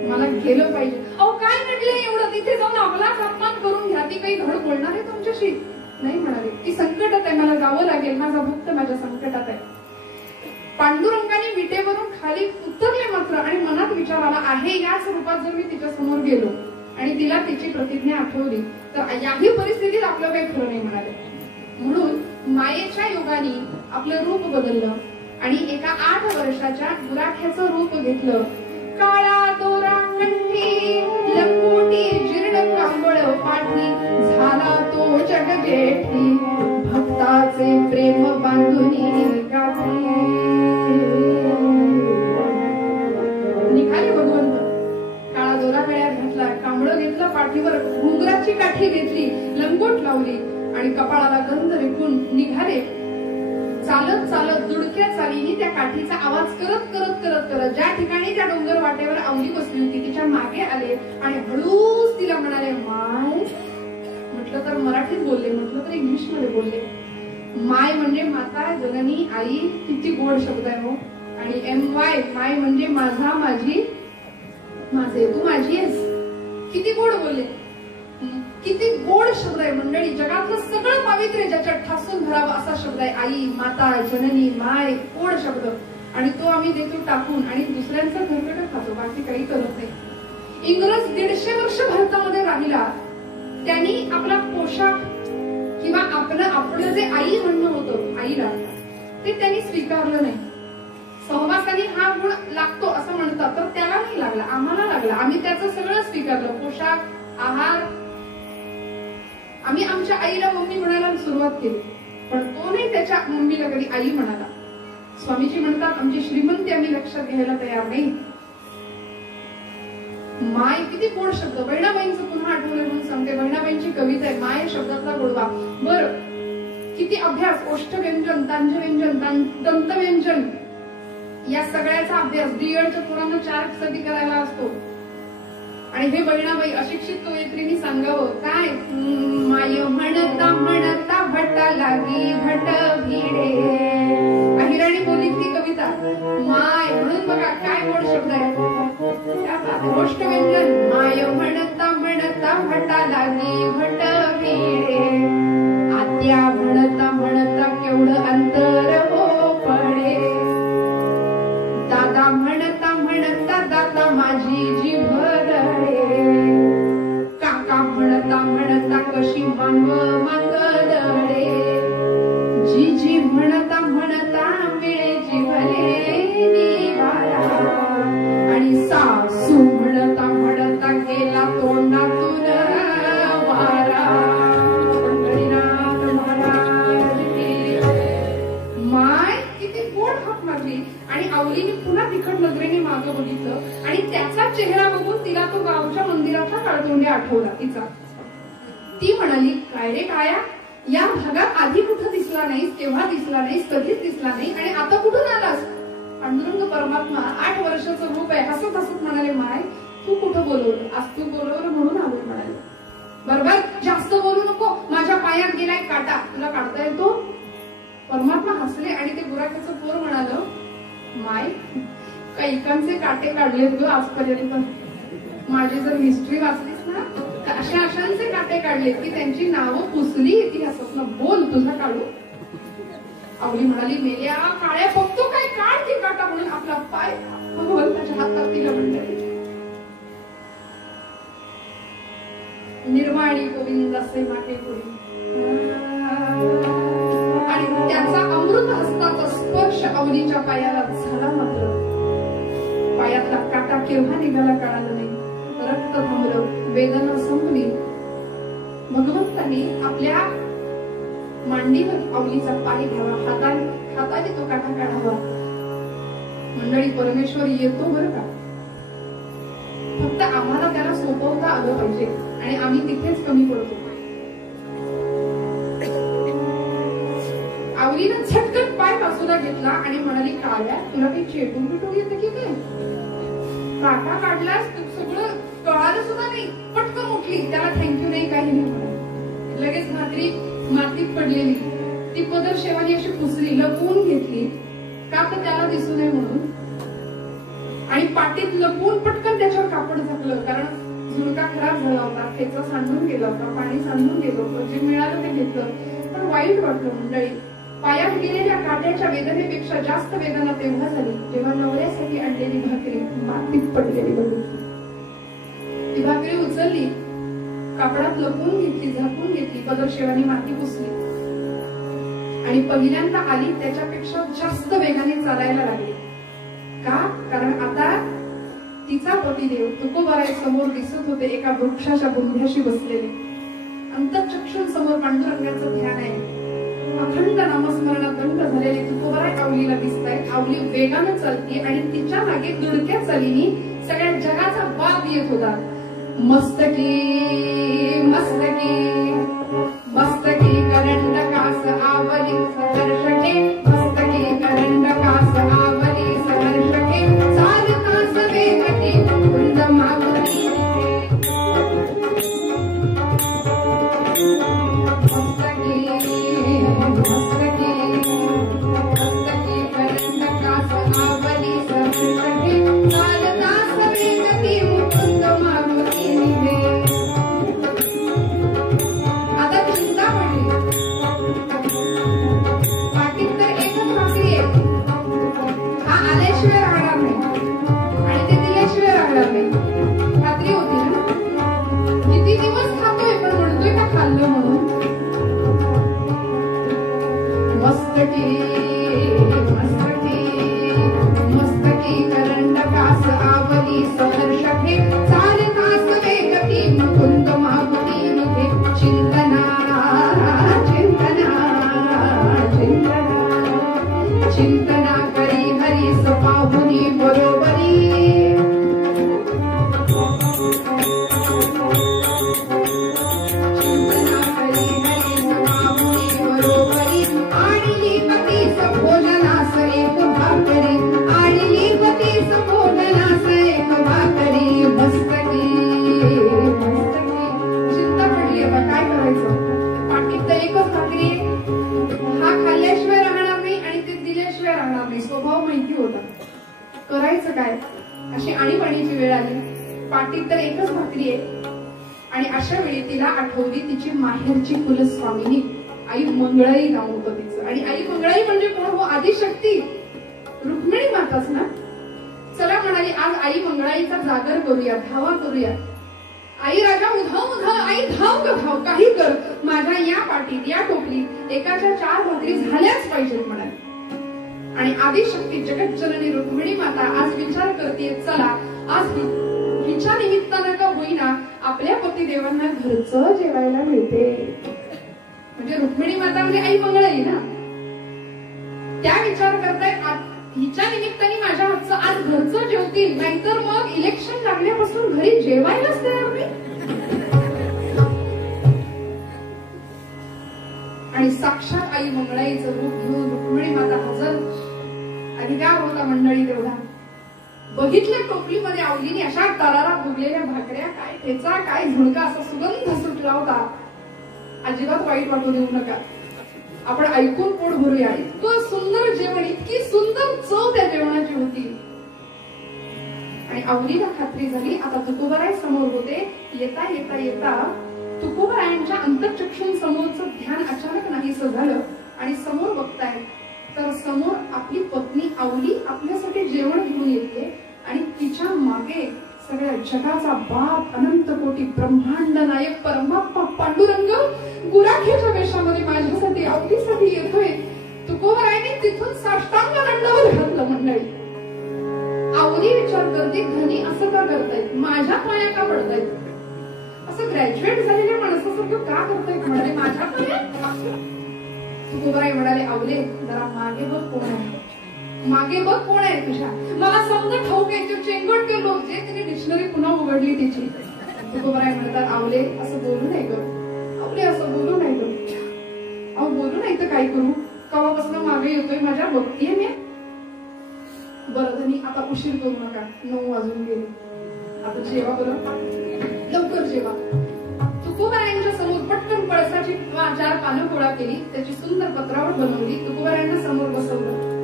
मला गेलं पाहिजे. अहो काय घडलंय एवढं, तिथे जाऊन आपलाच अपमान करून घ्या, ती काही धड बोलणार आहे तुमच्याशी नाही म्हणाले. ती संकटात आहे, मला जावं लागेल, माझा भक्त माझ्या संकटात आहे. पांडुरंगाने विटेवरून खाली उतरले मात्र आणि मनात विचार आला, आहे याच रूपात जर मी तिच्या समोर गेलो आणि तिला तिची प्रतिज्ञा आठवली तर याही परिस्थितीत आपलं काही खरं नाही म्हणाले. म्हणून मायेच्या योगाने आपलं रूप बदललं आणि एका 8 वर्षाच्या गुराख्याचं रूप घेतलं. काळा दोरा कंठी, लकोटी जीर्ण कांबळ पाठी, झाला तो जगजेठी, भक्ताचे प्रेम बांधुनी गाठी. निघाले भगवंत. काळा दोरा गळ्यात घातला, कांबळ घेतलं पाठीवर, घुंगराची काठी घेतली, लंगोट लावली आणि कपाळाला गंध रेखून निघाले. चालत चालत दुडक्या चालीने त्या काठीचा आवाज करत करत करत करत ज्या ठिकाणी त्या डोंगर वाटेवर आवली बसली होती तिच्या मागे आले आणि हळूच तिला म्हणाले, माय. म्हटलं तर मराठीत बोलले, म्हटलं तर इंग्लिश मध्ये बोलले. माय म्हणजे माता, जननी, आई. किती गोड शब्द आहे हो. आणि MY, माय म्हणजे माझा, माझी, माझे, तू माझी आहेस. किती गोड बोलले, किती गोड शब्द आहे मंडळी. जगातलं सगळं पावित्र्य ज्याच्यात ठासून धरावं असा शब्द आहे आई, माता, जननी, माय. गोड शब्द. आणि तो आम्ही देतो टाकून आणि दुसऱ्यांचं घरकट खातो, बाकी काही करत नाही. इंग्रज 150 वर्ष भारतामध्ये राहिला. त्यांनी आपला पोशाख किंवा आपलं जे आई म्हणणं होतं आईला, ते त्यांनी स्वीकारलं नाही. सहवासाने हा गुण लागतो असं म्हणतात, तर त्याला नाही लागला, आम्हाला लागला. आम्ही त्याचं सगळं स्वीकारलं, पोशाख, आहार. आम्ही आमच्या आईला मम्मी म्हणायला सुरुवात केली, पण तो नाही त्याच्या मम्मीला कधी आई म्हणाला. स्वामीजी म्हणतात, आमची श्रीमंती आम्ही लक्षात घ्यायला तयार नाही. माय किती गोड शब्द. बहिणाबाईंचं पुन्हा आठवलं म्हणून सांगते. बहिणाबाईंची कविता आहे, माय शब्दातला गोडवा. बरं, किती अभ्यास, ओष्ठव्यंजन, तांजव्यंजन, दंतव्यंजन, या सगळ्याचा अभ्यास डीएडच्या पोरांना 4 साठी करायला असतो. आणि हे बहिणाबाई अशिक्षित कवयित्रींनी सांगावं काय, माय म्हणता म्हणता भट लागी भट भिडे. अहिराणी बोलीतली कविता माय म्हणून बघा काय गोड शब्द आहे. गोष्ट व्यंजन, माय म्हणता म्हणता भटा लागी भट भिडे. आत्या म्हणता म्हणता केवढं अंतर हो पडे. दादा म्हणता म्हणता दाता माझी जीभ रडे. काका म्हणता म्हणता कशी मांग मांगलडे. जीजी म्हणता म्हणता मिळे जीवले निवारा. आणि सासू म्हणता म्हणता गेला तोंडातून वारा. माय किती गोड हाक मारली. आणि आवलीने पुन्हा तिखट नजरेने मागं बघितलं आणि त्याचा चेहरा बघून तिला तो गावच्या मंदिरातला काळतोंड्या आठवला तिचा. ती म्हणाली, काय रे काया, या भागात आधी कुठं दिसला नाहीस, केव्हा दिसला नाहीस, कधीच दिसला नाही आणि आता कुठून आलास. पांडुरंग परमात्मा 8 वर्षाचं रूप आहे. हसत हसत म्हणाले, माय तू कुठं बोलवलं? आज तू बोलवलं म्हणून आम्ही म्हणाले. बरोबर, जास्त बोलू नको, माझ्या पायात गेलाय काटा, तुला काढता येतो? परमात्मा हसले आणि ते गुराख्याचं पोर म्हणालं, माय कैकांचे काटे काढलेत ग आजपर्यंत. माझी जर हिस्ट्री वाचलीस ना तर अशा अशांचे काटे काढलेत की त्यांची नावं पुसली इतिहासात. बोल तुझा काढू. आवली म्हणाली, मेल्या काळ्या बघतो काय, काढ ती काटा म्हणून आपला पाय भगवंताच्या हातात दिला. मंडळी, निर्वाणी गोविंद असे माटे पुढे आणि त्याचा अमृत हस्ताचा स्पर्श अवलीच्या पायाला झाला. मात्र पायातला काटा केव्हा निघाला कळालं नाही. रक्त थांबलं, वेदना संपली. भगवंतांनी आपल्या मांडीवर अवलीचा पाय घ्यावा, हाताने तो काटा काढावा. मंडळी, परमेश्वर येतो बरं का, फक्त आम्हाला त्याला सोपवता आलं पाहिजे आणि आम्ही तिथेच कमी पडतो. आवलीनं झटकन पाय बाजूला घेतला आणि म्हणाली, काळ्या तुला काही चेटून बिटून येतं की काय? काटा काढलास, सगळं कळालं सुद्धा नाही. पटकन उठली, त्याला थँक्यू नाही, काही नाही म्हणाली. लगेच भाकरी मातीत पडलेली ती पदर शेवानी अशी पुसली, लपवून घेतली, का तर त्याला दिसू नये म्हणून. आणि पाटीत लपवून पटकन त्याच्यावर कापड झाकलं, कारण झुणका खराब झाला होता, ठेचा सांडून गेला होता, पाणी सांडून गेलं होतं. जे मिळालं ते घेतलं, पण वाईट वाटलं. मंडळी, पायात गेलेल्या काट्याच्या वेदनेपेक्षा जास्त वेदना तेव्हा झाली जेव्हा नवऱ्यासाठी आणलेली भाकरी मातीत पडलेली बघितली. ती भाकरी उचलली, कापडात लपवून घेतली, झाकून घेतली, पदर शेवानी माती पुसली आणि पहिल्यांदा आली त्याच्यापेक्षा जास्त वेगाने चालायला लागली. का? कारण आता तिचा पतिदेव तुकोबाराय समोर दिसत होते, एका वृक्षाच्या बुंध्याशी बसलेले. अंतःचक्षण समोर पांडुरंगाचं ध्यान आहे. अखंड नामस्मरणात दंड झालेले तुकोबाराय आवलीला दिसतायत. आवली वेगानं चालते आणि तिच्या मागे दुडक्या चालीनी सगळ्या जगाचा वाद येत होता. मस्तकी मस्तकी मस्तकी करंडकास आवली सहर्षके, मस्तकी करंडकास आवली सहर्षके, चालतास वेगती कुंद मागुरी. मस्तकी मस्तकी मस्तकी करंडकास आवली सहर्षके, चालतास वेगती कुंद मागुरी. आता चिंता पडली. पाठीत तर एकच भाकरी आहे, हा आल्याशिवाय राहणार नाही आणि ते दिल्याशिवाय राहणार नाही. खात्री होती ना, किती दिवस खातोय पण म्हणतोय का खाल्लं म्हणून. मस्तकी मस्तकी मस्तकी करंडकास आवली सहर्षके, चालतास वेगती मुकुंद मागुरी निघे. चिंतना चिंतना चिंतना चिंतना करी हरी सपाहुनी बरोबरी. चिंतना करी हरी सपाहुनी बरोबरी. आणली पतीस भोजनास एक भाकरी, आणली पतीस भोजनास एक भाकरी. मस्तकी मस्तकी. चिंता पडली, आता काय करायचं. पाठीत तर एकच भाकरी, हा खाल्ल्याशिवाय राहणार नाही आणि ते दिल्याशिवाय राहणार नाही. स्वभाव माहिती होता, करायचं काय. अशी आणीबाणीची वेळ आली. पाठीत तर एकच भाकरी आहे आणि अशा वेळी तिला आठवली तिची माहेरची कुलस्वामिनी आई मंगळाई नाव होतं तिचं. आणि आई मंगळाई म्हणजे कोण हो? आदिशक्ती रुक्मिणी माताच ना. चला म्हणाली, आज आई मंगळाईचा जागर करूया, धावा करूया. आई राजा उधाव उधाव, आई धाव ग धाव, काही कर, माझ्या या पाटीत या टोपलीत एकाच्या 4 भाकरी झाल्याच पाहिजेत म्हणाली. आणि आदिशक्ती जगज्जननी रुक्मिणी माता आज विचार करते, चला आज हिच्या निमित्तानं का होईना आपल्या पतिदेवांना घरचं जेवायला मिळते. म्हणजे रुक्मिणी माता म्हणजे आई मंगळाई ना. त्या विचार करतायत, हिच्या निमित्ताने माझ्या हातचं आज घरचं जेवतील, नाहीतर मग इलेक्शन लागल्यापासून घरी जेवायलाच तयार नाही. आणि साक्षात आई मंगळाईचं रूप घेऊन रुक्मिणी माता हजर. अधिकार होता मंडळी तेवढा. बघितल्या टोपलीमध्ये आवलीने अशा तरारा फुगलेल्या भाकऱ्या, काय ठेचा, काय झुणका, असा सुगंध सुटला होता. अजिबात वाईट वाटू देऊ नका, आपण ऐकून पोट भरूया. इतकं सुंदर जेवण, इतकी सुंदर चव त्या जेवणाची होती. आणि आवलीला खात्री झाली. आता तुकोबाराय समोर होते. येता येता येता तुकोबारायांच्या अंतःचक्षूं समोरचं ध्यान अचानक नाहीसं झालं आणि समोर बघताय तर समोर आपली पत्नी आवली आपल्यासाठी जेवण घेऊन येते आणि तिच्या मागे सगळ्या जगाचा बाप, अनंत कोटी ब्रह्मांड नायक परमात्मा पांडुरंग गुराख्याच्या वेशामध्ये माझ्यासाठी, आवलीसाठी येतोय. तुकोबारायांनी तिथून साष्टांग दंडावर घातलं. मंडळी, आवली विचार करते, धनी असं का करतायत, माझ्या पाया का पडतायत, असं ग्रॅज्युएट झालेल्या माणसासारखं का करतायत, म्हणाले माझ्या पाया. तुकोबाराय म्हणाले, आवले जरा मागे बघ कोण आहे, मागे बघ कोण आहे तुझ्या. मला समजा ठाऊक आहे तो चेंगट केलो जे तिने डिक्शनरी पुन्हा उघडली तिची. तुकोबाराय म्हणतात, आवले असं बोलू नाही ग, आवले असं बोलू नाही ग. अहो बोलू नाही तर काय करू, कवापासून मागे येतोय माझ्या, बघतीये मी. बरं धनी आता उशीर करू नका, 9 वाजून गेले, आता जेवा बरं, लवकर जेवा. तुकोबारायांच्या समोर पटकन पळसाची 4 पानं गोळा केली, त्याची सुंदर पत्रावळ बनवली, तुकोबारायांना समोर बसवलं.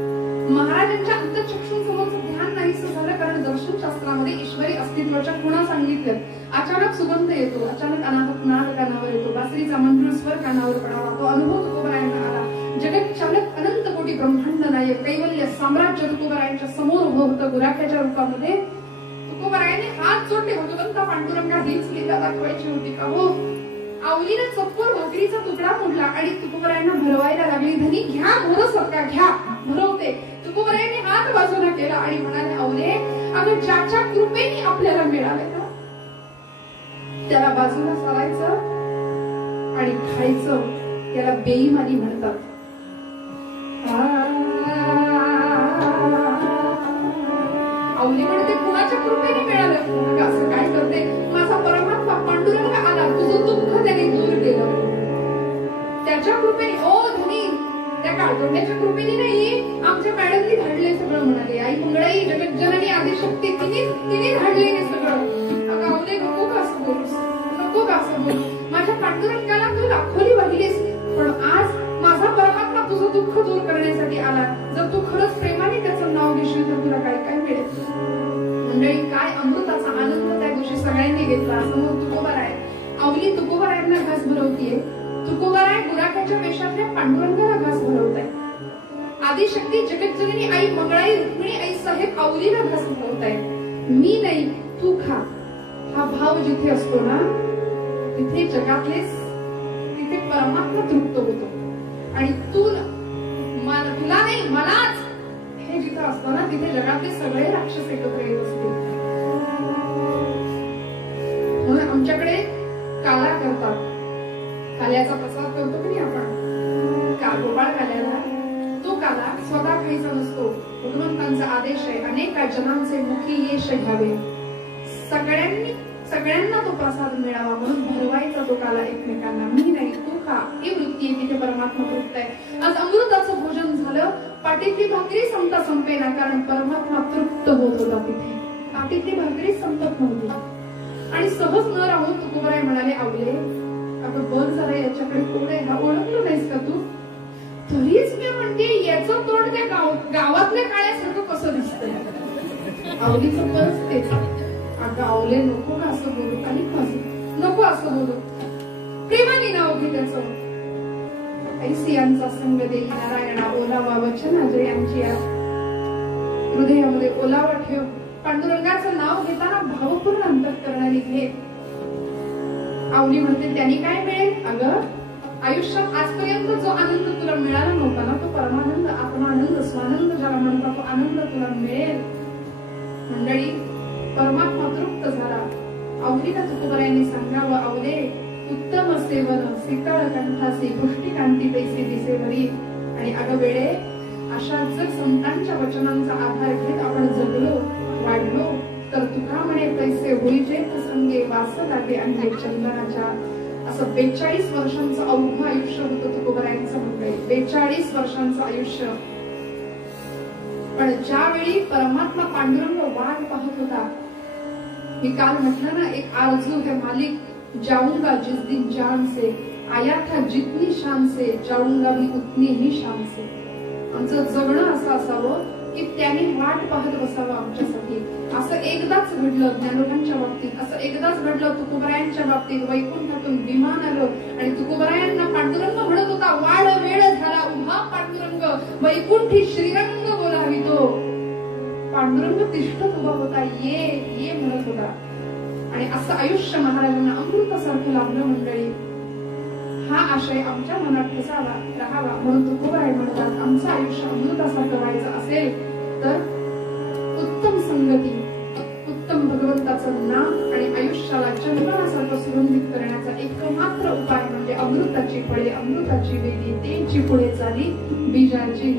महाराजांच्या अंतःचक्षूं समोरचं ध्यान नाहीसं झालं, कारण दर्शन शास्त्रामध्ये ईश्वरी अस्तित्वाच्या खुणा सांगितल्यात. अचानक सुगंध येतो, अचानक अनाहत नाद कानावर येतो, बासरीचा मंजूळ स्वर कानावर पडावा, तो अनुभव तुकोबारायांना आला. जगत चालक अनंत कोटी ब्रह्मांड नायक कैवल्य साम्राज्य तुकोबारायांच्या समोर उभं होतं गुराख्याच्या रूपामध्ये. तुकोबारायांनी हात जोडले, भगवंता पांडुरंगा हीच लीला दाखवायची होती का हो. आवलीने चप्पल भाकरीचा तुकडा मोडला आणि तुकोबारायांना भरवायला लागली. धनी घ्या मोर सरका, घ्या भरवते. तुकोबारायांनी हात बाजूला केला आणि म्हणाले, आवले अगं ज्याच्या कृपेने आपल्याला मिळाले ना त्याला बाजूला सारायचं आणि खायचं, त्याला बेईमानी म्हणतात. आवली म्हणते, कुणाच्या कृपेने मिळालं, असं काय करते, माझा परमात्मा पांडुरंग आला, तुझं दुःख त्याने दूर केलं, त्याच्या कृपेने. ओ धनी, त्या काळतोंड्याच्या कृपेने नाही, आमच्या मॅडमनी धाडले सगळं, म्हणाले. आई मंगळाई, जगज्जननी आदिशक्ती, तिने धाडले हे सगळं. अगं आवले नको का असं बोलूस, नको का असं बोलू, माझ्या पांडुरंगाला तू दाखवली वाहिलीस, पण आज माझा परमात्मा तुझं दुःख दूर करण्यासाठी आला. जर तू खरंच प्रेमाने त्याचं नाव घेशील तर तुला काय काय मिळेल. मंडळी, काय अमृताचा आनंद त्या दिवशी सगळ्यांनी घेतला. समोर तुकोबाराय, आवली तुकोबारायांना घास भरवतीये, तुकोबाराय गुराख्याच्या वेशातल्या पांडुरंगाला घास भरवताय. आदिशक्ती जगज्जननी आई मंगळाई रुक्मिणी आई साहेब आवलीला घास भरवताय. मी नाही तू खा, हा भाव जिथे असतो ना तिथे जगातले, तिथे परमात्मा तृप्त होतो. आणि तुला नाही मलाच हे जिथं असतं ना तिथे जगातले सगळे राक्षस एकत्र येत असतील. म्हणून आमच्याकडे काला करतात, काल्याचा प्रसाद करतो की नाही आपण, गोपाळ काल्याला. तो काला स्वतः खायचा नसतो, भगवंतांचा आदेश आहे, अनेक जनांचे मुखी यश घ्यावे, सगळ्यांना तो प्रसाद मिळावा म्हणून भरवायचा तो काला एकमेकांना. मी नाही तू खा, ही वृत्ती आहे, तिथे परमात्मा तृप्त आहे. आज अमृताचं भोजन झालं, पाठीतली भाकरी संपता संपेना, कारण परमात्मा तृप्त होत होता तिथे. पाठीतली भाकरी संपत नव्हती आणि सहज न राहून तुकोबाराय म्हणाले, आवले अगं बघ जरा याच्याकडे कोण आहे, हा ओळखलं नाहीस का तू. तरीच मी म्हणते याचं तोंड त्या गावातल्या काळ्यासारखं कसं दिसतंय. आवलीचं बस तेच. अगं आवले नको का असं बोलू, काही नको असं बोलू, प्रेमाने नाव घे त्याचं. ऐसियांचा संग देई नारायणा, ओलावा वचना जय आमची हृदयामध्ये ओलावा ठेव. पांडुरंगाचं नाव घेताना भावपूर्ण अंतःकरणाने घे. आवली म्हणते, त्यांनी काय मिळेल. अगं आयुष्यात आजपर्यंत जो आनंद तुला मिळाला नव्हता ना, तो परमानंद, आत्मानंद, स्वानंद ज्याला म्हणतात, तो आनंद तुला मिळेल. मंडळी, परमात्मा तृप्त झाला. आवलीला तुकोबारायांनी सांगावं, आवले उत्तम सेवन शीतळ कंठासी पुष्टिकांती पैसे दिसेवरी. आणि अगं वेळे, अशा जर संतांच्या वचनांचा आधार घेत आपण जगलो, वाढलो तर तुका म्हणे पैसे होईचे संगे वास लागे आणि चंदनाच्या. असं 42 वर्षांचं अवघं आयुष्य होतं तुकोबारायांचं. म्हणतंय 42 वर्षांचं आयुष्य. पण ज्यावेळी परमात्मा पांडुरंग वाट पाहत होता, मी काल म्हटलं ना, एक आरजू है मालिक, जाऊंगा जिस दिन जान से, आया था जितनी शान से, जाऊंगा भी उतनी ही शान से. आमचं जगणं असं असावं की त्याने वाट पाहत बसावं आमच्यासाठी. असं एकदाच घडलं ज्ञानोबांच्या बाबतीत, असं एकदाच घडलं तुकोबरायांच्या बाबतीत. वैकुंठातून विमान आलं आणि तुकोबरायांना पांडुरंग म्हणत होता, वाढ वेळ झाला उभा पांडुरंग, वैकुंठी श्रीरंग बोलावितो. पांडुरंग तिष्ठत उभा होता, ये ये म्हणत होता. आणि असं आयुष्य महाराजांना अमृतासारखं लाभलं मंडळी. हा आशय आमच्या मनात ठसावा राहावा म्हणून तुकोबराय म्हणतात, आमचं आयुष्य अमृतासारखं व्हायचं असेल तर उत्तम संगती, उत्तम भगवंताचं नाम आणि आयुष्याला चंद्रासारखं सुगंधित करण्याचा एकमात्र उपाय म्हणजे अमृताची फळे, अमृताची वेली, तेची पुढे चाली बीजाची.